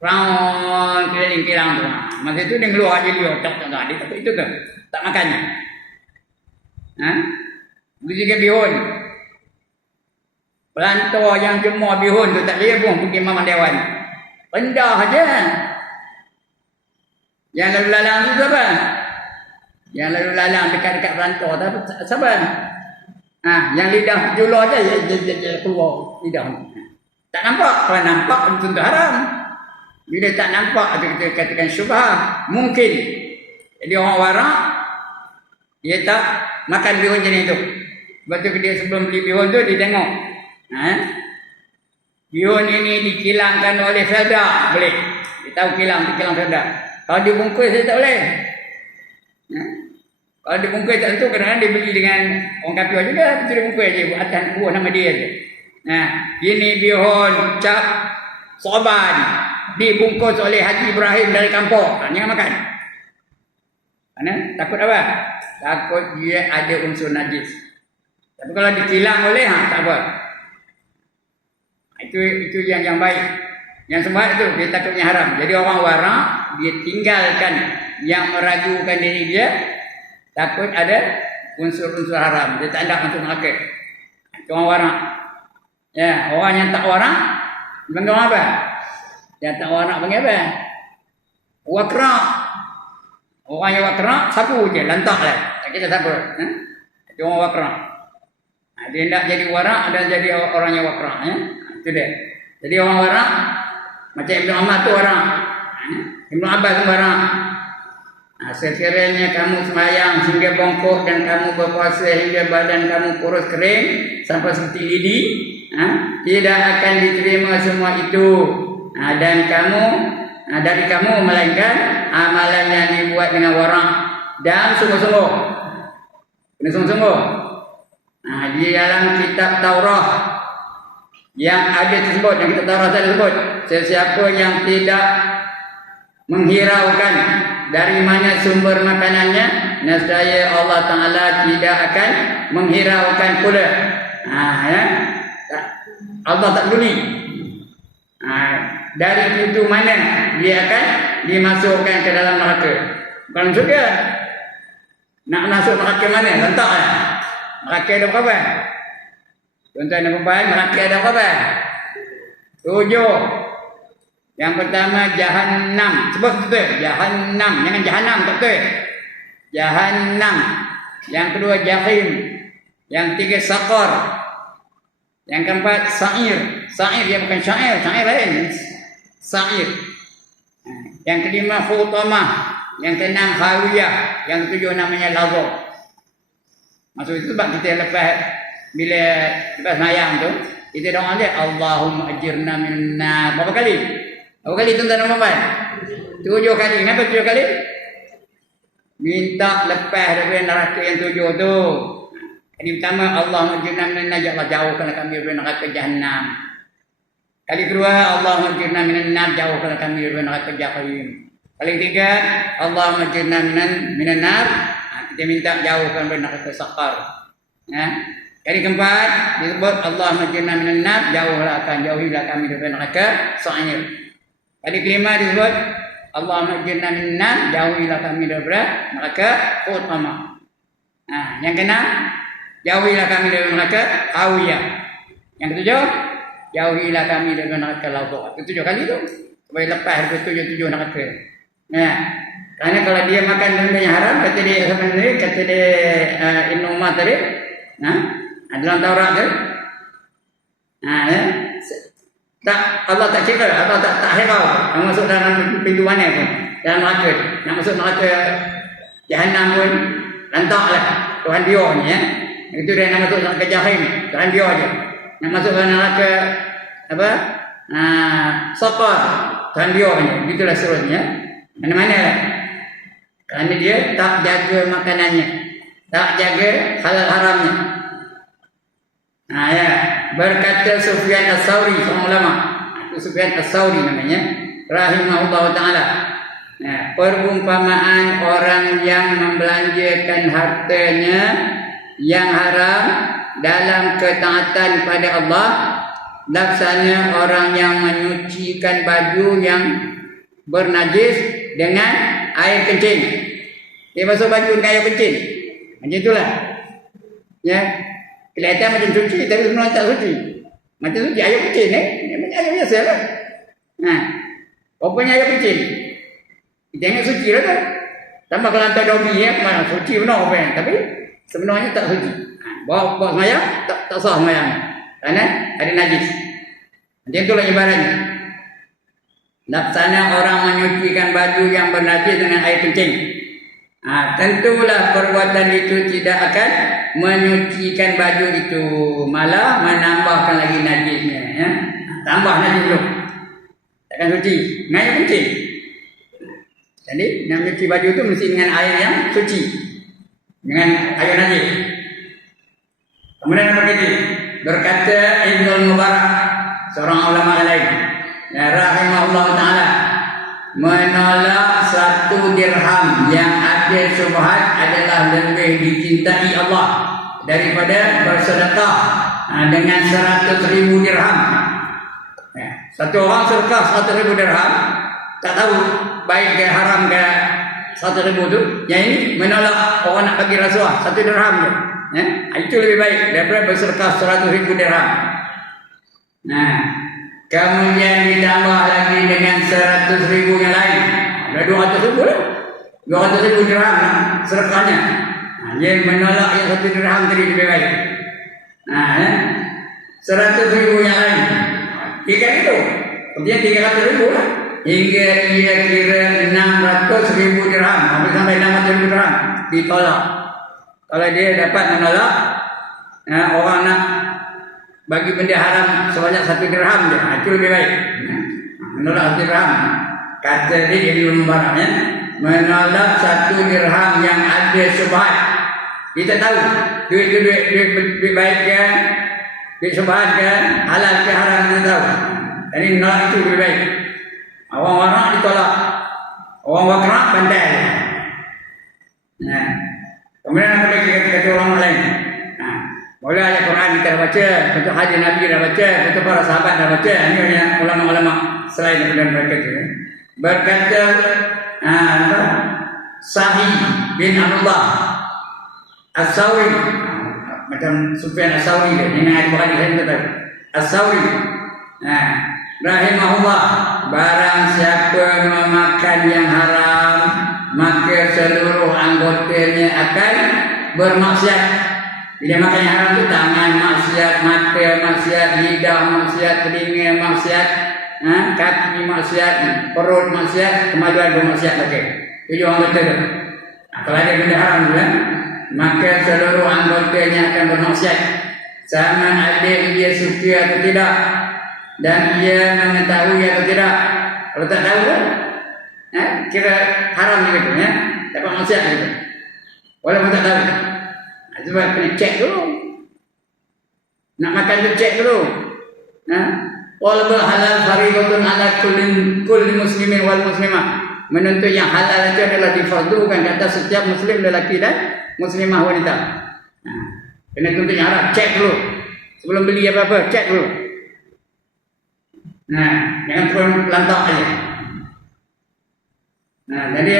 round keliling kilang tu. Masa tu dia keluar je dia tak dia takut itu tu. Tak makannya. Begitu juga bihun. Pelantar yang jemur bihun tu tak boleh pun pergi Mamah Dewan. Rendah aja. Yang lalu lalang tu siapa? Yang lalu lalang dekat-dekat pelantar tu siapa? Yang lidah julur aja ya keluar lidah. Tak nampak. Kalau nampak tentu haram. Bila tak nampak kita katakan syubhah. Mungkin. Jadi orang warak dia tak makan bihun jenis tu. Sebab tu dia sebelum beli bihun tu dia tengok. Bihun ini dikilangkan oleh Felda. Boleh. Dia tahu kilang Felda. Kalau dibungkus dia tak boleh. Kalau dibungkus tak tentu. Kadang-kadang dia beli dengan orang kafir juga. Betul dia bungkus je. Atas buah nama dia je. Ini bihun cap Soban. Dibungkus oleh Haji Ibrahim dari kampung. Jangan makan. Takut apa? Takut dia ada unsur najis. Tapi kalau dikilang oleh tak apa. Itu yang baik. Yang sembahat itu dia takutnya haram. Jadi orang warak dia tinggalkan yang meragukan diri dia, takut ada unsur-unsur haram. Dia tak ada unsur nakal. Itu orang warak. Ya, orang yang tak warak panggil apa? Yang tak warak panggil apa? Wakra. Orang yang wakra sapu je, lantaklah. Kita takut. Itu orang wakra. Dia tidak jadi warak, ada jadi orang yang wakra. Itu dia. Jadi orang warak, macam Ibn Umar tu warak. Ibn Abbas tu warak. Sekiranya kamu sembahyang hingga bongkok dan kamu berpuasa hingga badan kamu kurus kering sampai seperti lidi, tidak akan diterima semua itu. Dan kamu dari kamu melainkan amalan yang dibuat dengan warak dan sungguh-sungguh. Ini sungguh-sungguh. Di dalam kitab Taurat yang ada tersebut, yang kitab Taurat tersebut, sesiapa yang tidak menghiraukan dari mana sumber makanannya, nescaya Allah Ta'ala tidak akan menghiraukan pula. Allah tak peduli dari pintu mana dia akan dimasukkan ke dalam neraka. Bukan juga nak masuk neraka mana? Lentak lah. Neraka ada berapa? Tuan-tuan dan puan, neraka ada berapa? 7. Yang pertama Jahannam. Sebut betul, Jahannam. Jangan Jahannam, tak betul. Jahannam. Yang kedua Jahim. Yang ketiga Saqar. Yang keempat Sa'ir. Sa'ir dia bukan syair, syair lain. Sa'ir. Yang kelima Hutamah. Yang keenam Hawiyah. Yang ketujuh namanya Lazar. Maksud itu sebab kita bila lepas mayang tu, kita doa dia Allahumma ajirna minan nar. Berapa kali? Berapa kali tuan-tuan dan puan? 7 kali. Kenapa 7 kali? Minta lepas daripada neraka yang 7 tu. Kali pertama Allahumma ajirna minan nar, ya Allah jauhkanlah kami daripada neraka Jahannam. Kali kedua Allahumma ajirna minan nar, jauhkanlah kami daripada neraka Jahim. Kali ketiga Allahumma ajirna minan nar, kita minta jauhkan daripada neraka Saqar. Kali keempat disebut Allahumma ajirna minan nar, jauhilah kami daripada neraka Sa'ir. Kali kelima disebut Allahumma ajirna minan nar, jauhilah kami daripada neraka Hutamah. Yang keenam, jauhilah kami daripada neraka Hawiyah. Yang ketujuh, jauhilah kami daripada neraka Lazar. Itu 7 kali tu. Supaya lepas daripada 7 neraka. Kerana kalau dia makan benda yang haram, kata dia Ibn Umar tadi, dalam Taurat tu, tak, Allah tak cerita, Allah tak hirau yang masuk dalam pintu mana pun, dalam neraka. Yang masuk neraka Jahannam pun lantaklah Tuhan dia ni. Itu dia nak masuk neraka Jahim, Tuhan dia je. Nak masuk ke neraka Saqar, Tuhan dia je. Itulah seterusnya. Mana-mana lah. Kerana dia tak jaga makanannya, tak jaga halal haramnya. Berkata Sufyan As-Sawri, seorang ulama, itu Sufyan As-Sawri namanya, rahimahullah ta'ala. Perumpamaan orang yang membelanjakan hartanya yang haram dalam ketaatan pada Allah, laksana orang yang menyucikan baju yang bernajis dengan air kencing. Dia basuh baju dengan air kencing. Macam itulah. Kelihatan macam suci, tapi sebenarnya tak suci. Macam suci air kencing macam air biasa lah. Rupanya air kencing. Kita ingat suci lah kan. Tambah kalau hantar dobi mana suci benar rupanya. Tapi sebenarnya tak suci. Bawa semayang, tak sah semayang. Kerana ada najis. Macam itulah ibaratnya. Laksana orang menyucikan baju yang bernajis dengan air kencing. Tentulah perbuatan itu tidak akan menyucikan baju itu, malah menambahkan lagi najisnya. Tambah najis dulu, takkan suci dengan air kencing. Jadi nak mencuci baju itu mesti dengan air yang suci, dengan air najis. Kemudian apa lagi? Berkata Ibnul Mubarak, seorang ulama lain, rahimahullah ta'ala, menolak 1 dirham yang ada syubhat adalah lebih dicintai Allah daripada bersedekah dengan 100,000 dirham. Satu orang sedekah 100,000 dirham, tak tahu baik ke haram ke 100,000 tu. Yang ini menolak orang nak bagi rasuah 1 dirham je. Itu lebih baik daripada bersedekah 100,000 dirham. Kemudian ditambah lagi dengan 100,000 yang lain. Ada 200,000 lah. 200,000 dirham sedekahnya. Dia menolak yang 1 dirham tadi lebih baik. 100,000 yang lain. Kira itu. Kemudian 300,000 lah. Hingga ia kira 600,000 dirham. Habis sampai 600,000 dirham. Ditolak. Kalau dia dapat menolak, orang nak bagi benda haram sebanyak 1 dirham dia. Itu lebih baik. Menolak 1 dirham. Kata dia jadi membarangnya. Menolak 1 dirham yang ada syubhat. Kita tahu duit baik ke, duit syubhat ke, halal ke haram kita tahu. Jadi menolak itu lebih baik. Orang warak ditolak, orang wakrak pandai. Kemudian apa lagi kata orang lain? Mula ayat Quran kita dah baca, betul hadis Nabi dah baca, betul para sahabat dah baca. Ini yang ulama-ulama selain daripada mereka itu. Berkata Sahih bin Abdullah As-Sawri, macam Sufyan As-Sawri dia, ini ayat Bukhari saya kata As-Sawri. Rahimahullah, barang siapa memakan yang haram, maka seluruh anggotanya akan bermaksiat. Bila makan yang haram itu tangan maksiat, mata maksiat, lidah maksiat, telinga maksiat, kaki maksiat, perut maksiat, kemajuan bermaksiat saja. 7 anggota itu. Kalau ada benda haram juga, maka seluruh anggotanya akan bermaksiat. Sama ada dia suka atau tidak, dan dia mengetahui atau tidak. Kalau tak tahu, kira haram gitu ya, dapat maksiat gitu. Walaupun tak tahu. Sebab kena cek dulu. Nak makan tu cek dulu. Walbul halal faridatun ala kulli muslimin wal muslimah. Menuntut yang halal itu adalah difardukan kata setiap muslim lelaki dan muslimah wanita. Kena tuntut yang haram, cek dulu. Sebelum beli apa-apa, cek dulu. Jangan terus lantak aja. Jadi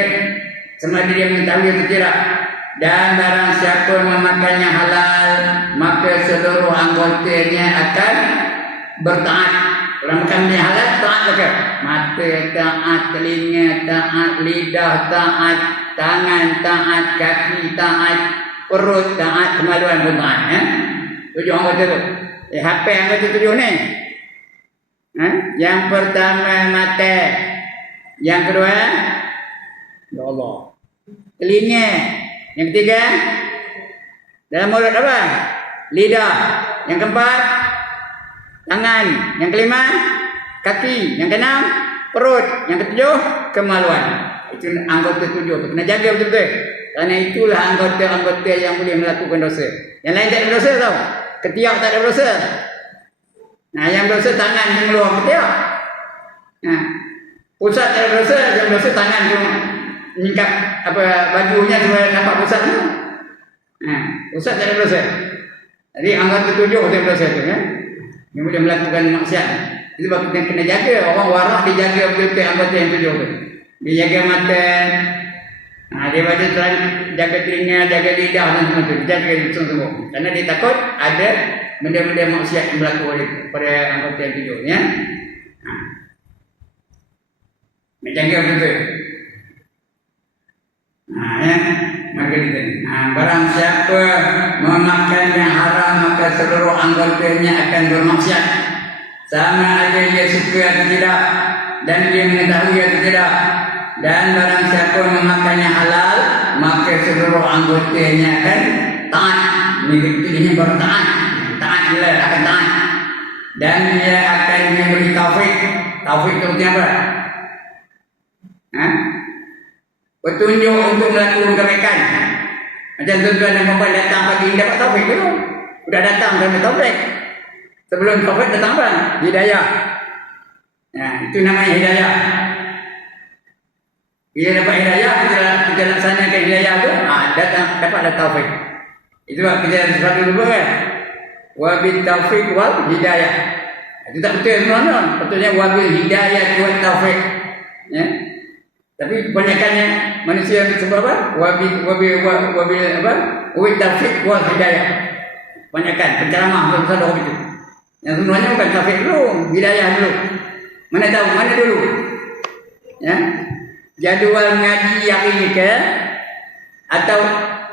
sama dia mengetahui atau tidak. Dan barang siapa memakan yang halal, maka seluruh anggotanya akan bertaat. Kalau makan yang halal, taat saja. Mata taat, telinga taat, lidah taat, tangan taat, kaki taat, perut taat, kemaluan pun taat. 7 anggota tu. HP anggota 7 ni. Yang pertama mata, yang kedua ya Allah, telinga, yang ketiga dalam mulut apa? Lidah, yang keempat tangan, yang kelima kaki, yang keenam perut, yang ketujuh kemaluan. Itu anggota 7 tu kena jaga betul-betul. Kerana itulah anggota-anggota yang boleh melakukan dosa. Yang lain tak ada dosa tau. Ketiak tak ada dosa. Yang dosa tangan yang meluar ketiak. Pusat tak ada dosa, yang dosa tangan tu menyingkap bajunya supaya nampak pusat tu. Pusat tak ada dosa. Jadi anggota 7 tu yang dosa tu kan. Yang boleh melakukan maksiat. Itu sebab kita kena jaga. Orang warak dia jaga betul-betul anggota yang 7 tu. Dia jaga mata, dia baca jaga telinga, jaga lidah dan semua tu. Jaga sungguh-sungguh. Kerana dia takut ada benda-benda maksiat yang berlaku pada anggota yang 7 ya. Nak jaga betul-betul. Maka kita barang siapa memakan yang haram, maka seluruh anggotanya akan bermaksiat. Sama ada dia suka atau tidak, dan dia mengetahui atau tidak. Dan barang siapa memakan yang halal, maka seluruh anggotanya akan taat. Ini baru taat. Taat dia akan taat. Dan dia akan memberi taufik. Taufik itu apa? Petunjuk untuk melakukan kebaikan. Macam tuan-tuan dan puan datang pagi dapat taufik belum? Sudah datang dapat taufik. Sebelum taufik datang apa? Hidayah. Itu namanya hidayah. Bila dapat hidayah, kita laksanakan hidayah tu, datang dapat ada taufik. Itu kita selalu lupa kan? Wabil taufik wal hidayah. Itu tak betul teman-teman. Betulnya wabil hidayah wal taufik. Ya. Tapi kebanyakannya manusia sebab apa? Wabil taufik wal hidayah. Kebanyakan penceramah besar dah begitu. Yang sebenarnya bukan taufik dulu, hidayah dulu. Mana tahu mana dulu? Ya. Jadual ngaji hari ini ke atau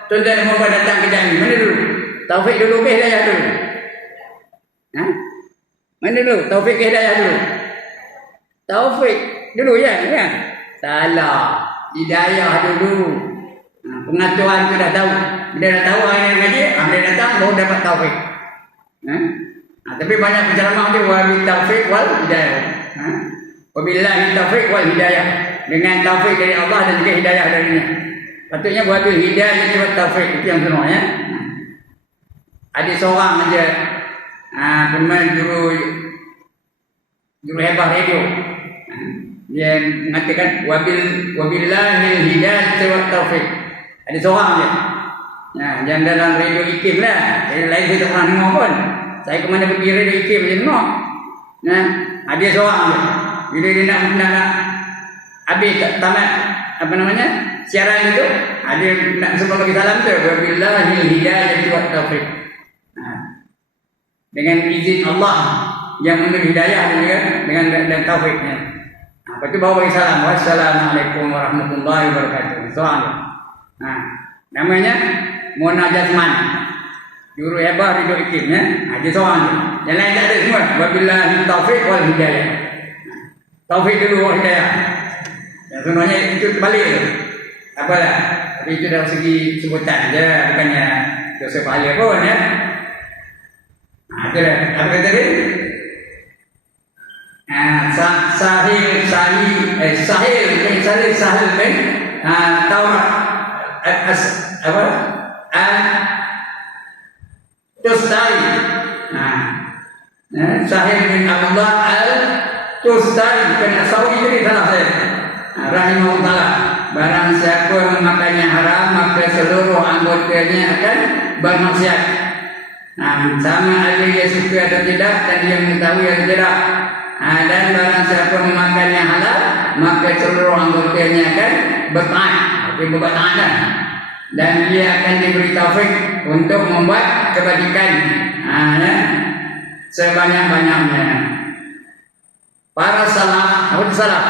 tuan-tuan dan puan datang ke jami, mana dulu? Taufik dulu ke hidayah dulu? Ha? Mana dulu? Taufik ke hidayah dulu? Taufik dulu ya? Salah. Hidayah dulu. Pengaturan tu dah tahu. Bila dah tahu orang yang ngaji, dia datang baru dapat taufik. Tapi banyak penceramah dia wabil taufik wal hidayah. Wabillahi taufik wal hidayah. Dengan taufik dari Allah dan juga hidayah darinya. Patutnya wabil hidayah wal taufik, itu yang semua ya. Ada seorang aja pemain juru hebat radio. Dia mengatakan wabillahi hidayah wal taufik. Ada seorang je. Yang dalam radio IKIM lah. Jadi lain saya tak pernah dengar pun. Saya ke mana pergi radio IKIM je dengar. Ada seorang je. Bila dia nak habis tamat apa namanya siaran itu, ada nak sebelum bagi salam tu wabillahi hidayah wa taufik. Dengan izin Allah yang memberi hidayah juga dengan taufiknya. Lepas tu bawa bagi salam. Wassalamualaikum warahmatullahi wabarakatuh. Soal. Namanya Mona Jasman. Juru hebat radio IKIM ya. Dia seorang tu. Yang lain tak ada semua. Wabillahi taufik wal hidayah. Taufik dulu wal hidayah. Yang sebenarnya itu terbalik tu. Apalah. Tapi itu dari segi sebutan je. Bukannya dosa pahala pun ya. Itulah. Apa kata dia? Sahil bin Taurat. Tustari. Sahil bin Abdullah Al-Tustari. Kena Saudi jadi salah saya. Rahimahullah. Barang siapa memakannya haram, maka seluruh anggotanya akan bermaksiat. Sama ada dia suka atau tidak, dan dia mengetahui atau tidak. Dan barang siapa memakannya halal, maka seluruh anggotanya akan bertaat. Berbuat taat. Dan dia akan diberi taufik untuk membuat kebajikan sebanyak-banyaknya. Para salaf, apa itu salaf?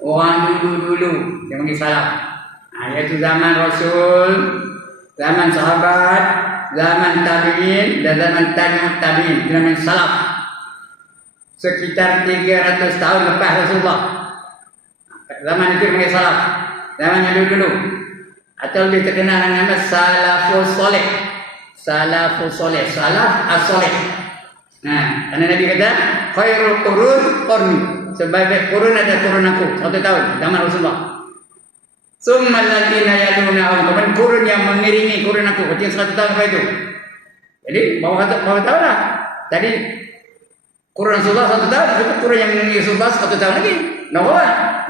Orang dulu-dulu yang panggil salaf. Iaitu zaman Rasul, zaman sahabat, zaman tabi'in dan zaman tabi'ut tabi'in. Itu namanya salaf. Sekitar 300 tahun lepas Rasulullah. Zaman itu panggil salaf. Zaman yang dulu-dulu. Atau lebih terkenal dengan nama salafus soleh. Salafus soleh. Salaf as-soleh. Karena Nabi kata khairul qurun qarni. Sebaik-baik kurun ada kurun aku. 1 tahun zaman Rasulullah. Summal ladzina yalunahum. Kemudian kurun yang mengiringi kurun aku. Artinya 100 tahun lepas itu. Jadi bawah tahun lah. Tadi kurun Rasulullah 1 tahun. Itu kurun yang mengiringi Rasulullah 1 tahun lagi. Nombor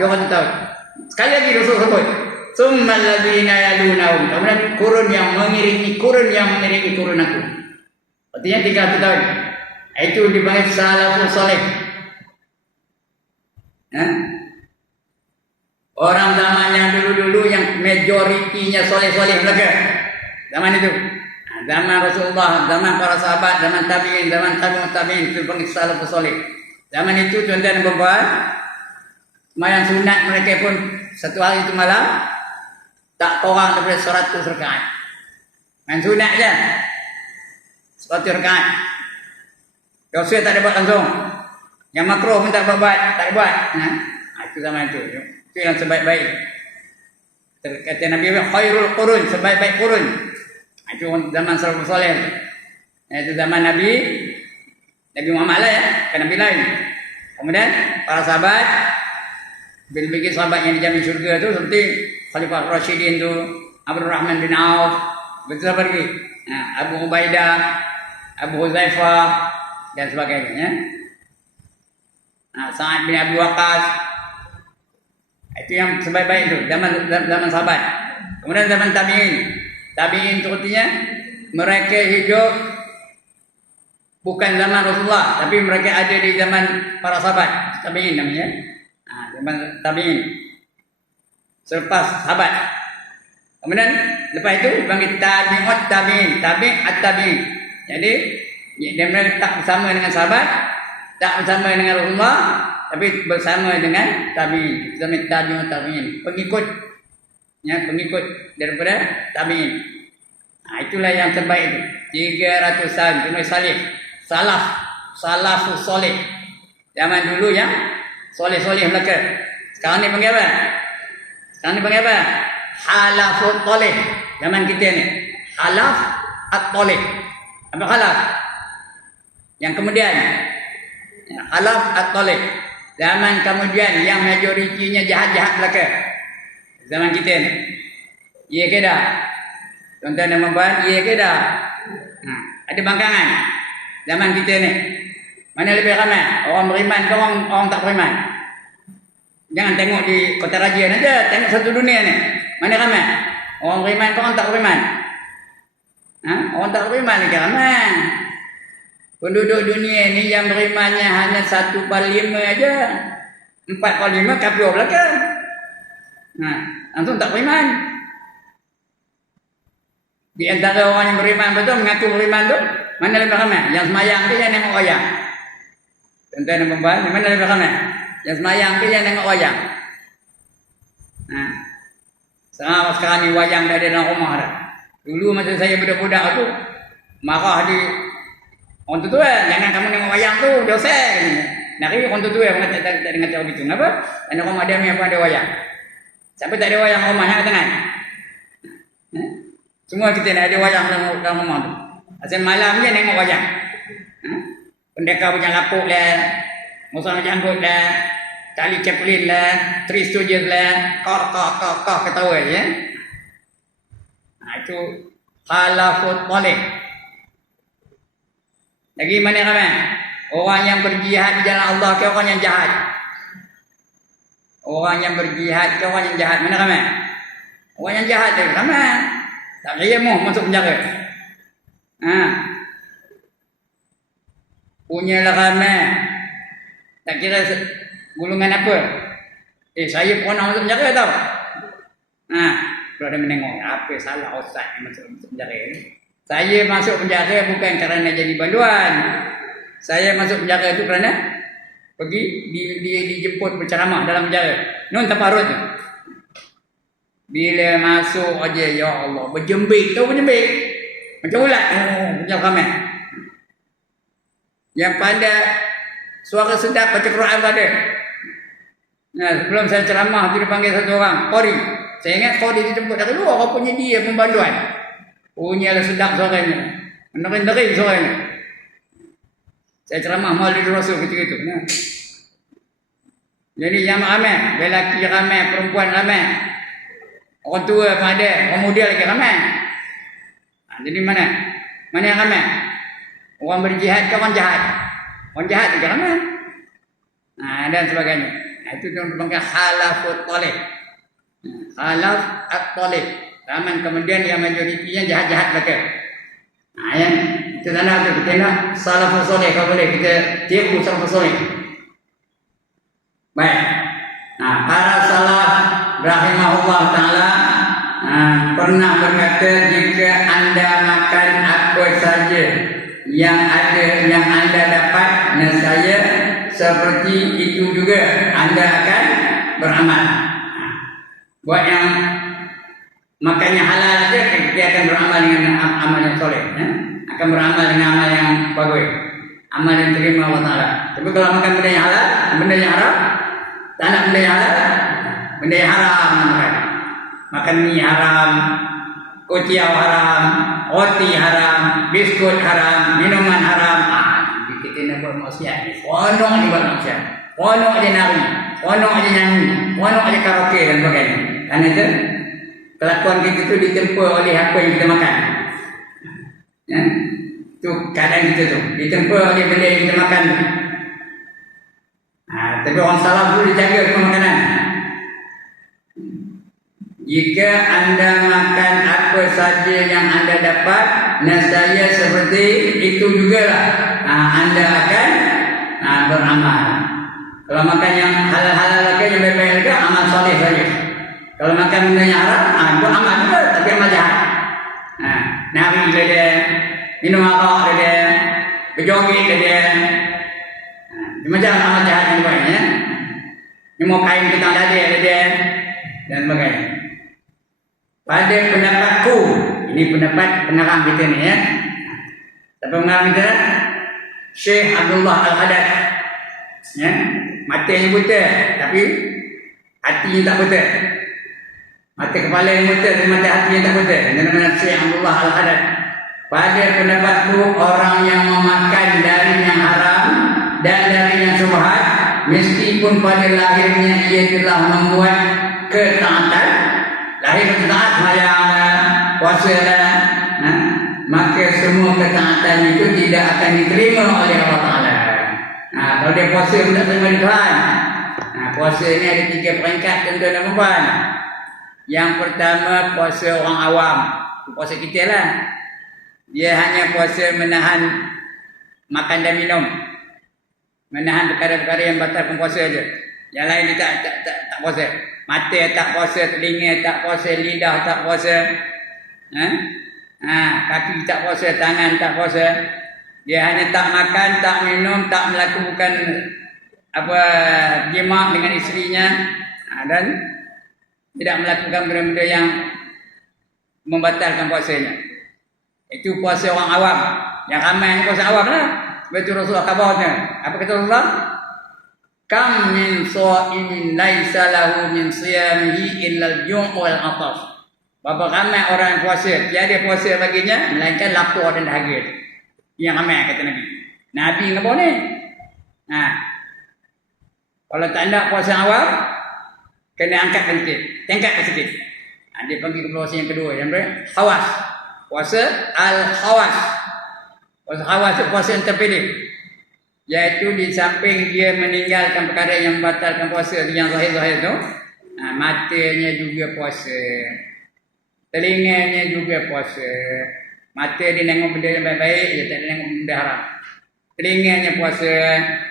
200 tahun. Sekali lagi Rasul sebut summal ladzina yalunahum. Kemudian kurun yang mengiringi kurun aku. Artinya 300 tahun. Itu dipanggil salafus soleh. Orang zaman yang dulu-dulu yang majoritinya soleh-soleh mereka. Zaman itu. Zaman Rasulullah, zaman para sahabat, zaman tabi'in, zaman tabi'ut tabi'in, itu dipanggil salafus soleh. Zaman itu tuan-tuan dan puan-puan, sembahyang sunat mereka pun satu hari itu malam tak kurang daripada 100 rakaat. Main sunat je 100 rakaat. Rasul tak ada buat langsung. Yang makruh pun tak buat, itu zaman itu. Itu yang sebaik-baik. Kata Nabi khairul qurun, sebaik-baik kurun. Itu zaman salafus soleh. Itu zaman Nabi Muhammad lah ya, bukan Nabi lain. Kemudian para sahabat, bil-bil sahabat yang dijamin syurga tu seperti Khalifah Rashidin tu, Abdul Rahman bin Auf, betul apa lagi? Abu Ubaidah, Abu Huzaifah dan sebagainya. Sa'ad bin Abi Waqqas. Itu yang sebaik-baik itu zaman sahabat. Kemudian zaman tabi'in. Tabi'in itu artinya mereka hidup bukan zaman Rasulullah, tapi mereka ada di zaman para sahabat. Tabi'in namanya. Zaman tabi'in. Selepas sahabat. Kemudian lepas itu dipanggil tabi'ut tabi'in, tabi'at tabi'in. Jadi dia mereka tak bersama dengan sahabat, tak bersama dengan Rasulullah, tapi bersama dengan tabi'in. Zaman tabi'ut tabi'in, pengikut Ya, pengikut daripada tabi'in. Itulah yang terbaik itu. 300 tahun Ibnu Salih. Salafus soleh. Zaman dulu yang soleh-soleh Melaka. Sekarang ni panggil apa? Halafut toleh. Zaman kita ni. Halaf at-toleh. Apa halaf? Yang kemudian. Halaf at-toleh. Zaman kemudian yang majoritinya jahat-jahat Melaka. Zaman kita ni. Ya ke dah? Tuan-tuan dan puan, ya ke dah? Ada bangkangan. Zaman kita ni. Mana lebih ramai? Orang beriman ke orang tak beriman? Jangan tengok di Kota Raja saja, tengok satu dunia ni. Mana ramai? Orang beriman ke orang tak beriman? Orang tak beriman ni ramai. Penduduk dunia ni yang berimannya hanya 1/5 aja. 4/5 kafir belaka. Langsung tak beriman. Di antara orang yang beriman betul mengaku beriman tu, mana lebih ramai? Yang semayang ke yang nengok wayang? Tuan-tuan dan puan, mana lebih ramai? Yang semayang ke yang nengok wayang? Sekarang ni wayang dah ada dalam rumah dah. Dulu masa saya budak-budak tu, marah di orang tua, jangan kamu nengok wayang tu, dosa. Nari orang tua yang tak dengar cakap begitu. Kenapa? Kerana rumah dia pun ada wayang. Siapa tak ada wayang rumahnya tangan? Semua kita nak ada wayang dalam rumah tu. Asal malam je nengok wayang. Pendekar punya lapuk lah, musang janggut lah, Charlie Chaplin lah, Three Stooges lah, kau ketawa je ya. Itu halafut boleh. Lagi mana ramai? Orang yang berjihad di jalan Allah ke orang yang jahat? Orang yang berjihad ke orang yang jahat? Mana ramai? Orang yang jahat tu ramai. Tak percaya masuk penjara. Punyalah ramai. Tak kira gulungan apa. Saya pernah masuk penjara tau. Kalau ada menengok, apa salah ustaz yang masuk penjara ni? Saya masuk penjara bukan kerana jadi banduan. Saya masuk penjara itu kerana pergi dijemput berceramah dalam penjara. Nun taparut tu. Bila masuk aja, ya Allah, berjembik. Tahu berjembik? Macam ulat. Macam ramai. Yang pandai suara sedap baca Quran ada. Sebelum saya ceramah tu dipanggil satu orang, Qori. Saya ingat Qori dijemput dari luar, rupanya dia pembanduan. Punyalah sedap suaranya. Menerin-nerin suaranya. Saya ceramah Maulid Rasul ketika itu. Jadi yang ramai, lelaki ramai, perempuan ramai. Orang tua pun ada, orang muda lagi ramai. Jadi mana? Mana yang ramai? Orang berjihad ke orang jahat? Orang jahat juga ramai. Dan sebagainya. Itu dipanggil halafut talib. Halaf at-talib. Ramai kemudian yang majoritinya jahat-jahat mereka. Yang itu tanda tu kita nak salafus soleh kalau boleh kita tiru salafus soleh. Baik. Para salaf rahimahullah ta'ala pernah berkata, jika anda makan apa saja yang anda dapat, nescaya seperti itu juga anda akan beramal. Buat yang makannya halal saja, dia akan beramal dengan amal yang soleh, akan beramal dengan amal yang bagus, amal yang terima Allah Ta'ala. Tapi kalau makan benda yang halal, benda yang haram, tak nak benda yang halal, benda yang haram makan mie haram, kuciau haram, roti haram, biskut haram, minuman haram. Kita nak buat maksiat ni, ponok je buat maksiat, ponok je nari, ponok je nyanyi, ponok je karaoke dan sebagainya. Kerana itu kelakuan kita tu ditempa oleh apa yang kita makan. Tu keadaan kita tu ditempa oleh benda yang kita makan. Tapi orang salaf dulu dijaga semua makanan. Jika anda makan apa saja yang anda dapat, nescaya seperti itu jugalah anda akan beramal. Kalau makan yang halal-halal lagi, yang baik-baik lagi, amal soleh saja. Kalau makan benda yang haram, itu amal juga, tapi amal jahat. Nari dia, minum arak dia, berjoget dia. Macam amal jahat yang lain, ya. Ni mau kain kita dada dia dan sebagainya. pada pendapatku, ini pendapat pengarang kita ni ya. Siapa pengarang kita? Syekh Abdullah Al-Haddad. Ya, matanya buta tapi hatinya tak buta. Mata kepala yang buta tapi mata hati yang tak buta. Nama Syekh Abdullah Al-Haddad. Pada pendapatku, orang yang memakan dari yang haram dan dari yang syubhat, meskipun pada lahirnya ia telah membuat ketaatan, lahir ketaat sembahyang lah, puasa lah, maka semua ketaatan itu tidak akan diterima oleh Allah Ta'ala. Kalau dia puasa pun tak terima di Tuhan. Puasa ni ada 3 peringkat tuan-tuan dan puan. Yang pertama, puasa orang awam, puasa kita lah. Dia hanya puasa menahan makan dan minum, menahan perkara-perkara yang batalkan puasa saja. Yang lain dia tak puasa. Mata tak puasa, telinga tak puasa, lidah tak puasa, kaki tak puasa, tangan tak puasa. Dia hanya tak makan, tak minum, tak melakukan jima dengan isterinya, dan tidak melakukan benda-benda yang membatalkan puasanya. Itu puasa orang awam. Yang ramai yang puasa awam lah. Betul Rasulullah khabarnya. Apa kata Rasulullah? Kam min sha'imin laisa lahu min siyamihi illa al-ju' wal 'atash. Berapa ramai orang yang puasa, tiada puasa baginya melainkan lapar dan dahaga. Yang ramai kata Nabi. Nabi ngapa ni? Kalau tak nak puasa awam, kena angkat sedikit. Tingkat sedikit. Dia panggil ke puasa yang kedua, yang berapa? Khawas. Puasa al-khawas. Puasa khawas itu puasa yang terpilih. Iaitu di samping dia meninggalkan perkara yang membatalkan puasa yang zahir-zahir itu, matanya juga puasa, telinganya juga puasa. Mata dia tengok benda yang baik-baik, dia tak tengok benda haram. Telinganya puasa,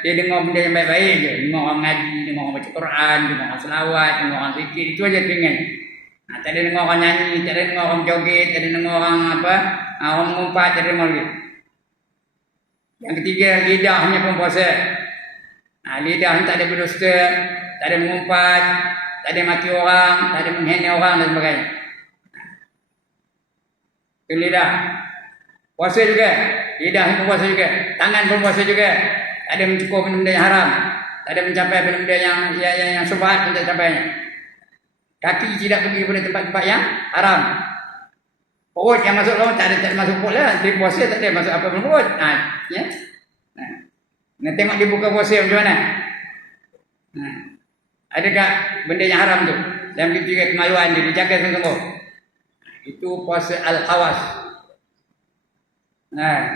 dia dengar benda yang baik-baik je. Dengar orang ngaji, dengar orang baca Quran, dengar orang selawat, dengar orang zikir, itu aja telinganya. Tak ada dengar orang nyanyi, tak ada dengar orang joget, tak ada dengar orang orang mengumpat, tak ada dengar lagi. Yang ketiga, lidahnya pun puasa. Lidahnya tak ada berdusta, tak ada mengumpat, tak ada maki orang, tak ada menghina orang dan sebagainya. Itu lidah. Puasa juga. Lidah pun puasa juga. Tangan pun puasa juga. Tak ada mencukur benda-benda yang haram. Tak ada mencapai benda-benda yang syubhat pun tak capainya. Kaki tidak pergi pada tempat-tempat yang haram. Perut yang masuk dalam tak ada masuk perut lah. Dia puasa tak ada masuk apa pun perut. Ya. Nak tengok dia buka puasa macam mana. Adakah benda yang haram tu? Dan ketiga kemaluan dia dijaga sungguh-sungguh. Itu puasa al-khawas.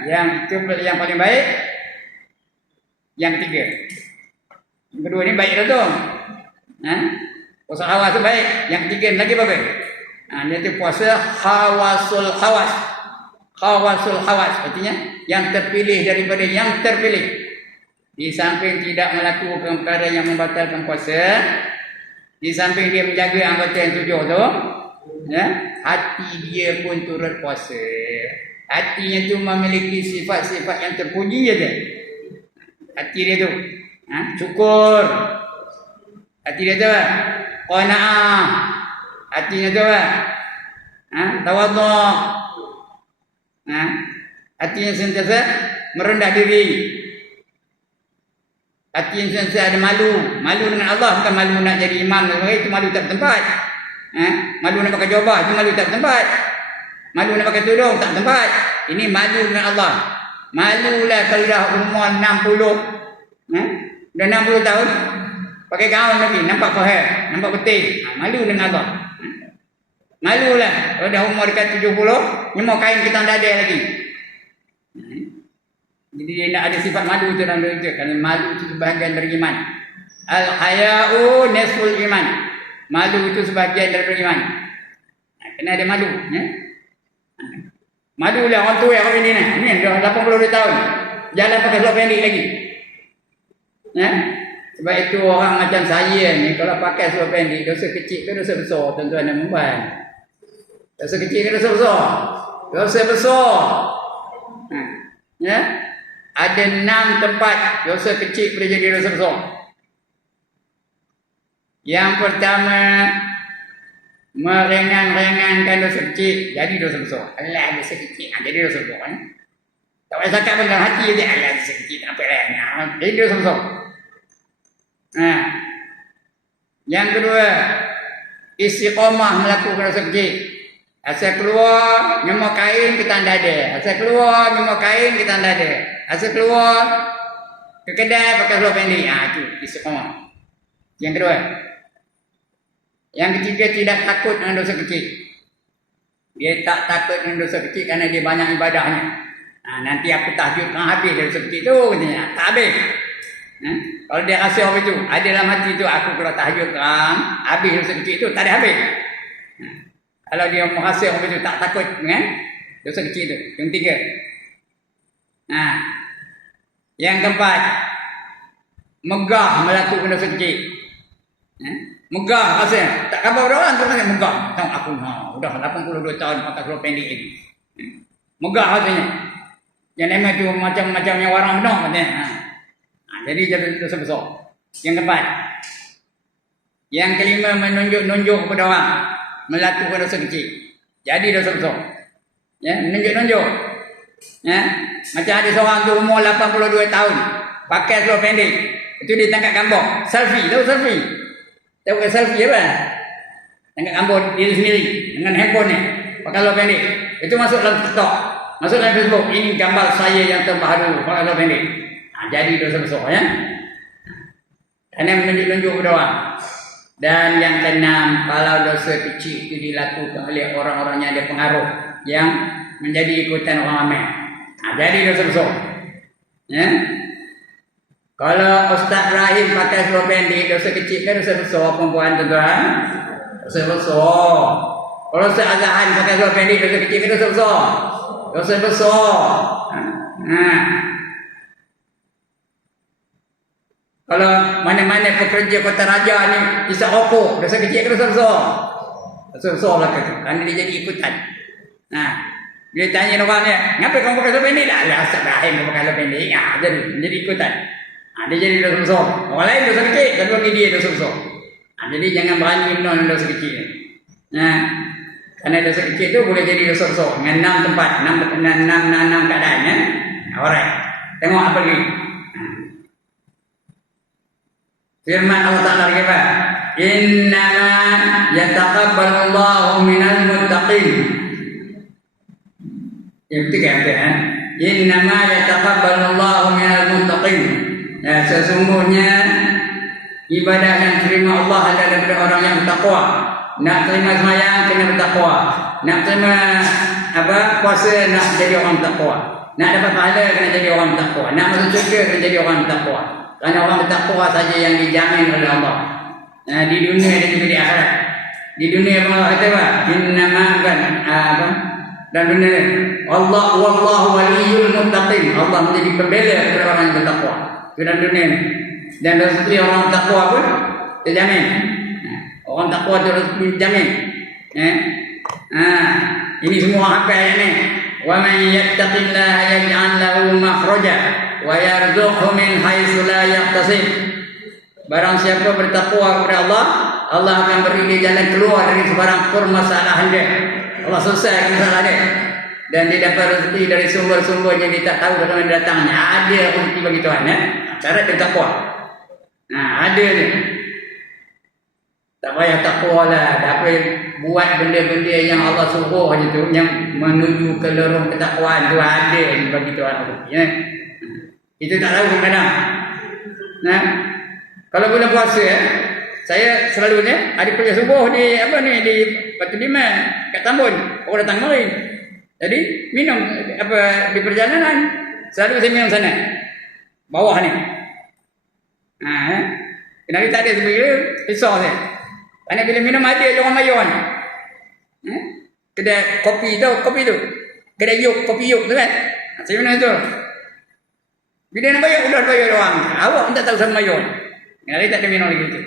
Yang itu yang paling baik. Yang ketiga. Yang kedua ni baik dah tu. Puasa khawas tu baik. Yang ketiga lagi bagus. Dia tu puasa khawasul khawas. Khawasul khawas artinya yang terpilih daripada yang terpilih. Di samping tidak melakukan perkara yang membatalkan puasa, di samping dia menjaga anggota yang 7 tu, hati dia pun turut puasa. Hatinya tu memiliki sifat-sifat yang terpuji aja. Hati dia tu syukur. Hati dia tu qanaah. Hatinya tu tawadhu. Hatinya sentiasa merendah diri. Hati yang sentiasa ada malu. Malu dengan Allah, bukan malu nak jadi imam. Itu malu tak bertempat. Malu nak pakai jubah, itu malu tak bertempat. Malu nak pakai tudung, tak bertempat. Ini malu dengan Allah. Malulah kalau dah umur 60. Dah 60 tahun. Pakai gaun lagi, nampak fahir, nampak betul. Malu dengan Allah. Malulah kalau dah umur dekat 70, nyemur kain kita dada lagi. Jadi dia nak ada sifat malu tu dalam diri dia. Kerana malu itu sebahagian dari iman. Al-haya'u nisful iman. Malu itu sebahagian dari iman. Kena ada malu. Malulah orang tua yang ini ni. Ni dah 82 tahun. Jalan pakai seluar pendek lagi. Sebab itu orang macam saya ni, kalau pakai seluar pendek, dosa kecil ke dosa besar, tuan-tuan dan puan? Dosa kecil ke dosa besar? Dosa besar. Ada 6 tempat dosa kecil boleh jadi dosa besar. Yang pertama, Meringan-ringankan dosa kecil, jadi dosa besar. Alah dosa kecil, jadi dosa besar. Tak payah cakap dengan hati je, alah dosa kecil, tak apa lah. Jadi dosa besar. Yang kedua, istiqamah melakukan dosa kecil. Asal keluar, nyemuk kain kita dada. Asal keluar, nyemuk kain kita dada. Asal keluar ke kedai pakai seluar pendek. Itu istiqamah. Yang kedua. Yang ketiga, tidak takut dengan dosa kecil. Dia tak takut dengan dosa kecil kerana dia banyak ibadahnya. Nanti aku tahajud kan habis dosa kecil tu katanya. Tak habis. Kalau dia rasa apa itu, ada dalam hati tu aku kalau tahajud kan habis dosa kecil tu, tak ada habis. Kalau dia merasa apa itu, tak takut dengan dosa kecil tu. Yang tiga. Yang keempat, megah melakukan dosa kecil. Megah rasanya. Tak khabar orang tu rasanya megah. Tahu aku dah 82 tahun pakai seluar pendek ini. Megah rasanya. Yang nama tu macam-macam yang warang benar katanya. Jadi jadi dosa besar. Yang keempat. Yang kelima, menunjuk-nunjuk kepada orang melakukan dosa kecil. Jadi dosa besar. Ya, menunjuk-nunjuk. Ya, macam ada seorang tu umur 82 tahun, pakai seluar pendek. Itu dia tangkap gambar. Selfie, tahu selfie? Tahu bukan selfie apa? Tangkap gambar diri sendiri dengan handphone ni, pakai seluar pendek. Itu masuk dalam TikTok, masuk dalam Facebook. Ini gambar saya yang terbaru, pakai seluar pendek. Jadi dosa besar ya. Kerana menunjuk-nunjuk kepada orang. Dan yang keenam, kalau dosa kecil itu dilakukan oleh orang-orang yang ada pengaruh, yang menjadi ikutan orang ramai, jadi dosa besar. Ya. Kalau Ustaz Rahim pakai seluar pendek, dosa kecil kan dosa besar perempuan tuan-tuan? Dosa besar. Kalau Ustaz Azhan pakai seluar pendek, dosa kecil kan dosa besar? Dosa besar. Kalau mana-mana pekerja kota raja ni isap rokok, dosa kecil ke dosa besar? Dosa besar lah kata. Kerana dia jadi ikutan. Dia tanya orang ni, ngapa kamu pakai seluar pendek? Lah, Ustaz Rahim pakai seluar pendek. Jadi ikutan. Dia jadi dosa besar. Orang lain dosa kecil, kedua ni dia dosa besar. Jadi jangan berani menolong dosa kecil. Kerana dosa kecil tu boleh jadi dosa besar. Dengan 6 tempat, 6 keadaan. Ya? Alright. Tengok apa lagi. Firman Allah Ta'ala lagi apa? Innama yataqabbalullahu minal muttaqin. Yang ketiga apa? Innama yataqabbalullahu minal muttaqin. Ya, sesungguhnya ibadah yang terima Allah adalah daripada orang yang bertakwa. Nak terima sembahyang kena bertakwa. Nak terima puasa nak jadi orang bertakwa. Nak dapat pahala kena jadi orang bertakwa. Nak masuk syurga kena jadi orang bertakwa. Kerana orang bertakwa saja yang dijamin oleh Allah. Di dunia dan juga di akhirat. Di dunia Allah kata apa? Innama kan dan dunia Allah wallahu waliyul muttaqin. Allah menjadi pembela kepada orang yang bertakwa. Dalam dunia ni. Dan rezeki orang bertakwa pun terjamin. Orang takwa terjamin. Ini semua apa yang ni? Wa man yattaqillaha yaj'al lahu makhraja wa yarzuqhu min haitsu la yahtasib. Barang siapa bertakwa kepada Allah, Allah akan beri dia jalan keluar dari sebarang permasalahan dia. Allah selesaikan masalah dia. Dan dia dapat rezeki dari sumber-sumber yang dia tak tahu dari mana datangnya. Ada rezeki bagi Tuhan. Syarat dia takwa. Ada ni. Tak payah takwa lah. Tak payah buat benda-benda yang Allah suruh je tu, yang menuju ke lorong ketakwaan tu ada bagi Tuhan. Itu tak tahu kadang. Kalau bulan puasa, saya selalunya ada kerja subuh di di Batu Lima kat Tambun. Orang datang mari. Jadi minum di perjalanan selalu saya minum sana. Bawah ni. Kenapa tak ada sebenarnya pisau saya. Kerana bila minum ada je orang mayon. Kedai kopi tu. Kedai yuk, kopi yuk tu kan. Saya minum itu. Bila nak bayar, udah bayar orang. Awak pun tak tahu sama mayon. Kenapa tak ada minum lagi tu.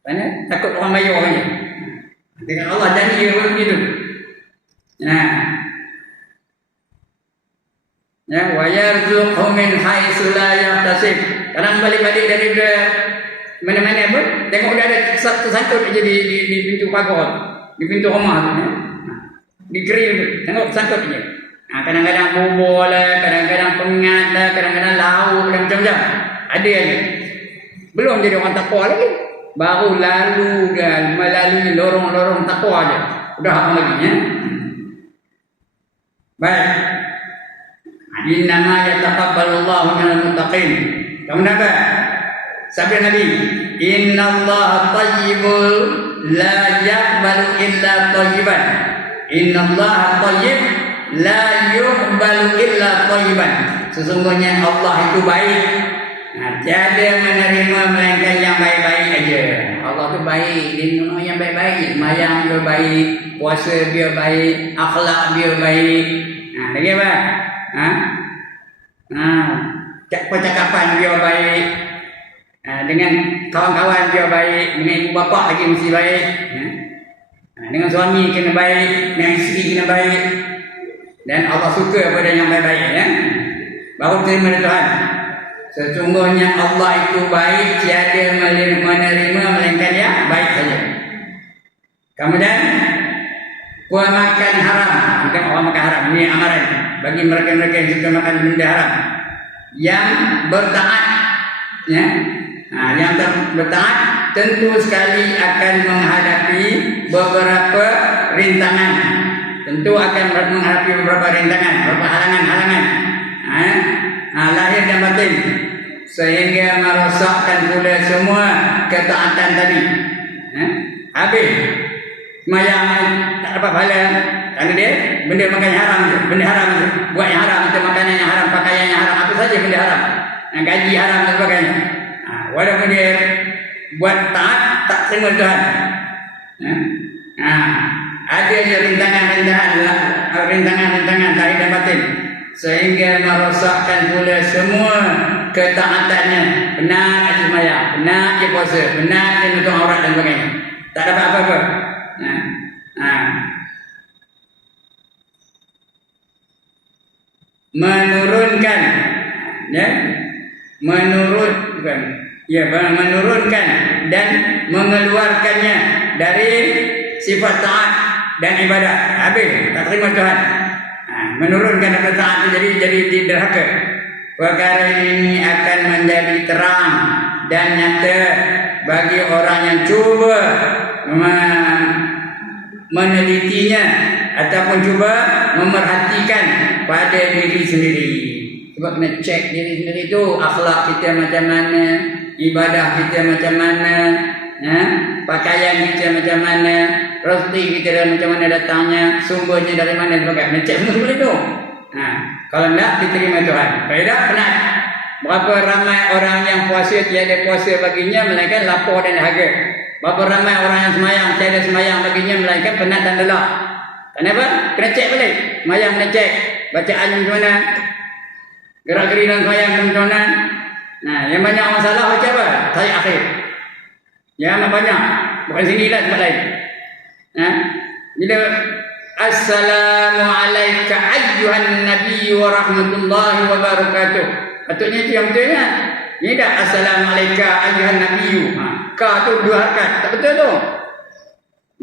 Kerana takut orang mayon orang je. Dengan Allah janji dia begitu. Wa yarzuqhu min haitsu la yahtasib. Kadang balik-balik daripada mana-mana pun tengok dia ada tersangkut aja di pintu pagar, di pintu rumah tu. Di grill tu, tengok tersangkut aja. Kadang-kadang bubur lah, kadang-kadang pengat lah, kadang-kadang lauk dan macam-macam. Ada aja. Belum jadi orang takwa lagi. Baru lalu dan melalui lorong-lorong takwa aja. Udah apa lagi ya? Baik. Innama yataqabbalullahu minal muttaqin. Kemudian apa? Sabda Nabi, innallaha tayyibul la yaqbalu illa tayyiban. Innallaha tayyib la yuqbalu illa tayyiban. Sesungguhnya Allah itu baik. Tiada menerima melainkan yang baik-baik aja. Allah tu baik, dia menerima yang baik-baik. Mayang dia baik, puasa dia baik, akhlak dia baik. Lagi apa? Percakapan dia baik. Dengan kawan-kawan dia baik, dengan ibu bapa lagi mesti baik. Dengan suami kena baik, dengan isteri kena baik. Dan Allah suka pada yang baik-baik ya. Baru terima Tuhan. Sesungguhnya Allah itu baik, tiada menerima melainkan yang baik saja. Kemudian puan makan haram, bukan orang makan haram, ini amaran bagi mereka-mereka yang suka makan benda haram. Yang bertaat ya. Yang bertaat tentu sekali akan menghadapi beberapa rintangan. Tentu akan menghadapi beberapa rintangan, beberapa halangan-halangan. Lahir dan batin, sehingga merosakkan pula semua ketaatan tadi. Habis semayang tak dapat pahala kerana dia benda makan yang haram je, benda haram je, buat yang haram, macam makanan yang haram, pakaian yang haram, apa saja benda haram, gaji haram dan sebagainya. Walaupun dia buat taat, tak terima Tuhan. Ada je rintangan-rintangan lahir dan batin, sehingga merosakkan pula semua ketaatannya. Penat dia sembahyang, penat dia puasa, penat dia nutup aurat dan sebagainya. Tak dapat apa-apa. Menurunkan ya, menurunkan dan mengeluarkannya dari sifat taat dan ibadah. Habis tak terima Tuhan. Menurunkan daripada taat itu jadi derhaka. Perkara ini akan menjadi terang dan nyata bagi orang yang cuba menelitinya ataupun cuba memerhatikan pada diri sendiri. Sebab kena cek diri sendiri tu, akhlak kita macam mana, ibadah kita macam mana, pakaian kita macam mana, rezeki kita macam mana datangnya, sumbernya dari mana, sebagainya. Kena cek semua itu. Kalau tidak, diterima Tuhan. Kalau tidak, penat. Berapa ramai orang yang puasa tiada puasa baginya melainkan lapar dan dahaga. Berapa ramai orang yang semayang tiada semayang baginya melainkan penat dan lelah. Kenapa? Kena cek balik. Semayang kena cek. Bacaan macam mana, gerak-gerik dalam semayang macam mana. Yang banyak masalah macam apa? Tarik akhir. Yang banyak. Bukan sini lah, tempat lain. Bila Assalamualaikum ayyuhan Nabi wa rahmatullahi wa barakatuh. Patutnya itu yang betul kan? Ini dah Assalamualaikum ayyuhan Nabi. Ka tu dua harakat. Tak betul tu.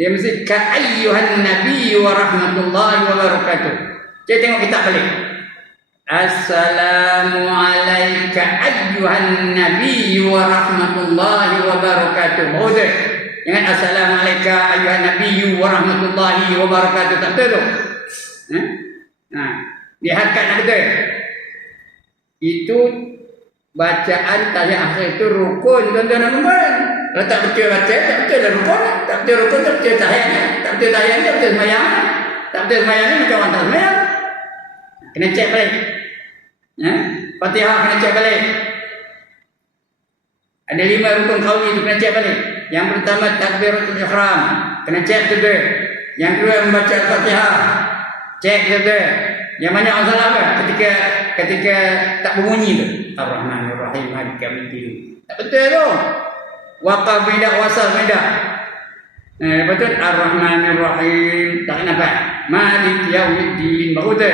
Dia mesti ka ayyuhan Nabi wa rahmatullahi wa barakatuh. Kita tengok kitab balik. Assalamualaikum ayyuhan Nabi wa rahmatullahi wa barakatuh. Betul. Jangan Assalamualaikum ayyuhan Nabi wa rahmatullahi wa barakatuh. Tak betul tu. Dia harakat nak betul. Itu bacaan tahiyat akhir itu rukun tuan-tuan dan puan. Kalau tak betul baca, tak betul dah rukun. Tak betul rukun, tak betul tahiyatnya. Tak betul tahiyatnya, tak betul semayang. Tak betul semayangnya macam orang tak semayang. Kena cek balik. Fatihah kena cek balik. Ada 5 rukun qauli itu kena cek balik. Yang pertama takbiratul ihram, kena cek betul. Yang kedua membaca Al-Fatihah, cek betul. Yang banyak masalah apa? Ketika tak berbunyi tu. Ar-Rahmanir-Rahim, Maliki Yaumiddin. Tak betul tu. Waqaf beda, wasal beda. Lepas tu Ar-Rahmanir-Rahim, tak nampak. Maliki Yaumiddin, baru tu.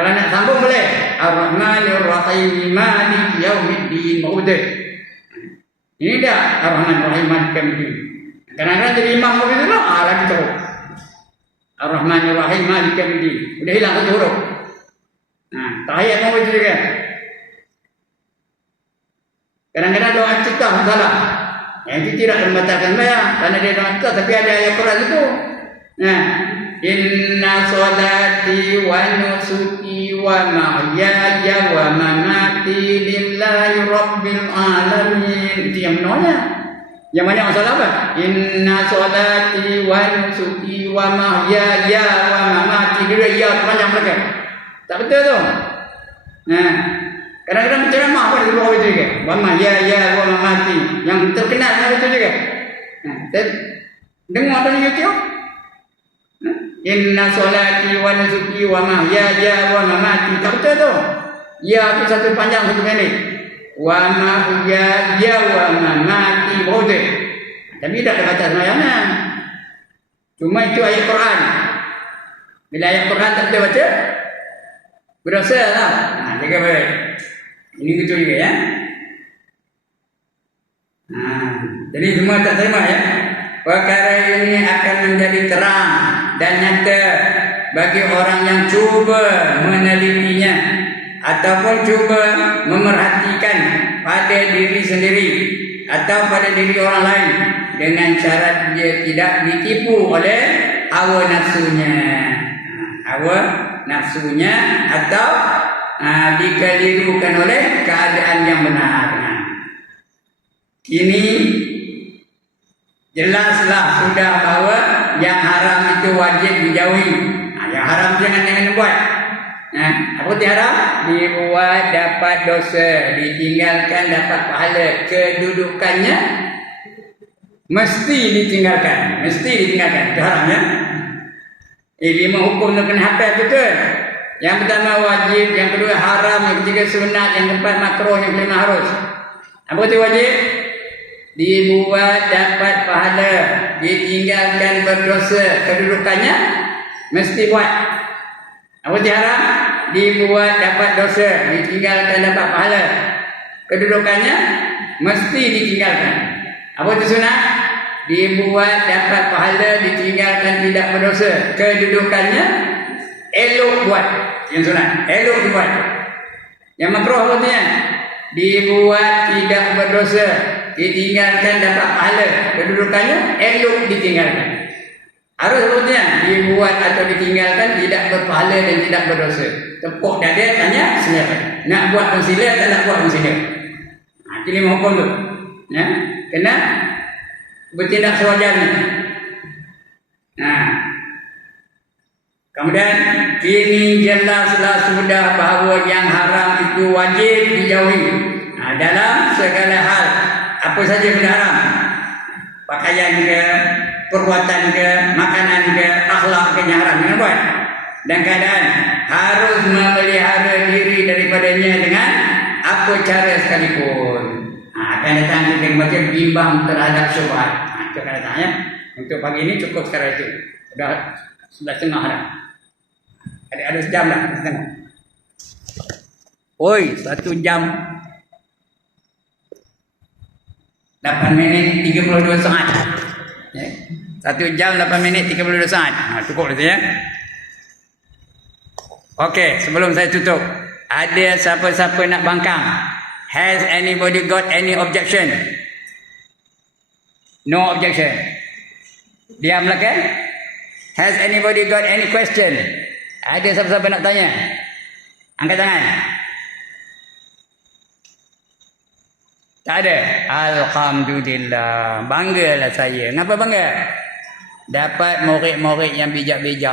Kalau nak sambung boleh. Ar-Rahmanir-Rahim, Maliki Yaumiddin, baru tu. Ini dah Ar-Rahman Ar-Rahim Malik Yaumiddin. Kadang-kadang jadi imam begitu lah, lagi teruk. Ar-Rahman Ar-Rahim Malik Yaumiddin. Udah hilang satu huruf. Nah, tahiyat mau begitu juga. Kadang-kadang doa iftitah salah. Yang itu tidak membatalkan sembahyang karena dia doa iftitah, tapi ada ayat Quran itu. Nah, inna sholati wa nusuki wa mahyaya wa mamati lillahi rabbil alamin. Itu yang menolnya. Yang banyak masalah apa? Inna sholati wa nusuki wa mahyaya wa mamati. Dia ya panjang mereka. Tak betul tu. Nah, kadang-kadang ceramah apa di bawah itu juga. Wa mahyaya wa mamati. Yang terkenal apa itu juga. Nah, dengar dari YouTube. Inna sholati wa nusuki wa mahyaya wa mamati. Tak betul tu. Ya itu satu panjang satu pendek. Wa mahyaya wa mamati. Betul. Tapi tak ada baca sembahyang. Cuma itu ayat Quran. Bila ayat Quran tak boleh baca, berdosa lah. Nah, jaga baik. Ini gitu juga ya. Nah, jadi semua tak terima ya. Perkara ini akan menjadi terang dan nyata bagi orang yang cuba menelitinya ataupun cuba memerhatikan pada diri sendiri atau pada diri orang lain dengan syarat dia tidak ditipu oleh hawa nafsunya. Hawa nafsunya atau dikelirukan oleh keadaan yang benar. Ini jelaslah sudah bahawa yang haram itu wajib dijauhi. Yang haram jangan buat. Apa itu haram? Dibuat dapat dosa, ditinggalkan dapat pahala. Kedudukannya mesti ditinggalkan. Mesti ditinggalkan. Itu haramnya. 5 hukum nak kena hafal betul. Yang pertama wajib, yang kedua haram, yang ketiga sunat, yang keempat makruh, yang kelima harus. Apa itu wajib? Dibuat dapat pahala, ditinggalkan berdosa. Kedudukannya mesti buat. Apa itu haram? Dibuat dapat dosa, ditinggalkan dapat pahala. Kedudukannya mesti ditinggalkan. Apa itu sunat? Dibuat dapat pahala, ditinggalkan tidak berdosa. Kedudukannya elok buat. Yang sunat elok dibuat. Yang makruh apa artinya? Dibuat tidak berdosa, ditinggalkan dapat pahala. Kedudukannya elok ditinggalkan. Harus artinya dibuat atau ditinggalkan tidak berpahala dan tidak berdosa. Tepuk dada tanya silakan. Nak buat pun sila, tak nak buat pun sila. Itu 5 hukum tu. Ya, kena bertindak sewajarnya. Kemudian kini jelaslah sudah bahawa yang haram itu wajib dijauhi. Dalam segala hal, apa saja benda haram, pakaian ke, perbuatan ke, makanan ke, akhlak ke yang haram, jangan buat. Dan keadaan harus memelihara diri daripadanya dengan apa cara sekalipun. Akan datang kita baca bimbang terhadap syubhat. Itu akan datang ya. Untuk pagi ini cukup sekarang itu. Sudah 11.30 dah. Ada sejam lah. Oi, 1 jam 8 minit 32 saat. 1 jam 8 minit 32 saat. Cukup itu ya. Okey, sebelum saya tutup, ada siapa-siapa nak bangkang? Has anybody got any objection? No objection. Diamlah kan? Has anybody got any question? Ada siapa-siapa nak tanya? Angkat tangan. Tak ada? Alhamdulillah. Banggalah saya. Kenapa bangga? Dapat murid-murid yang bijak-bijak.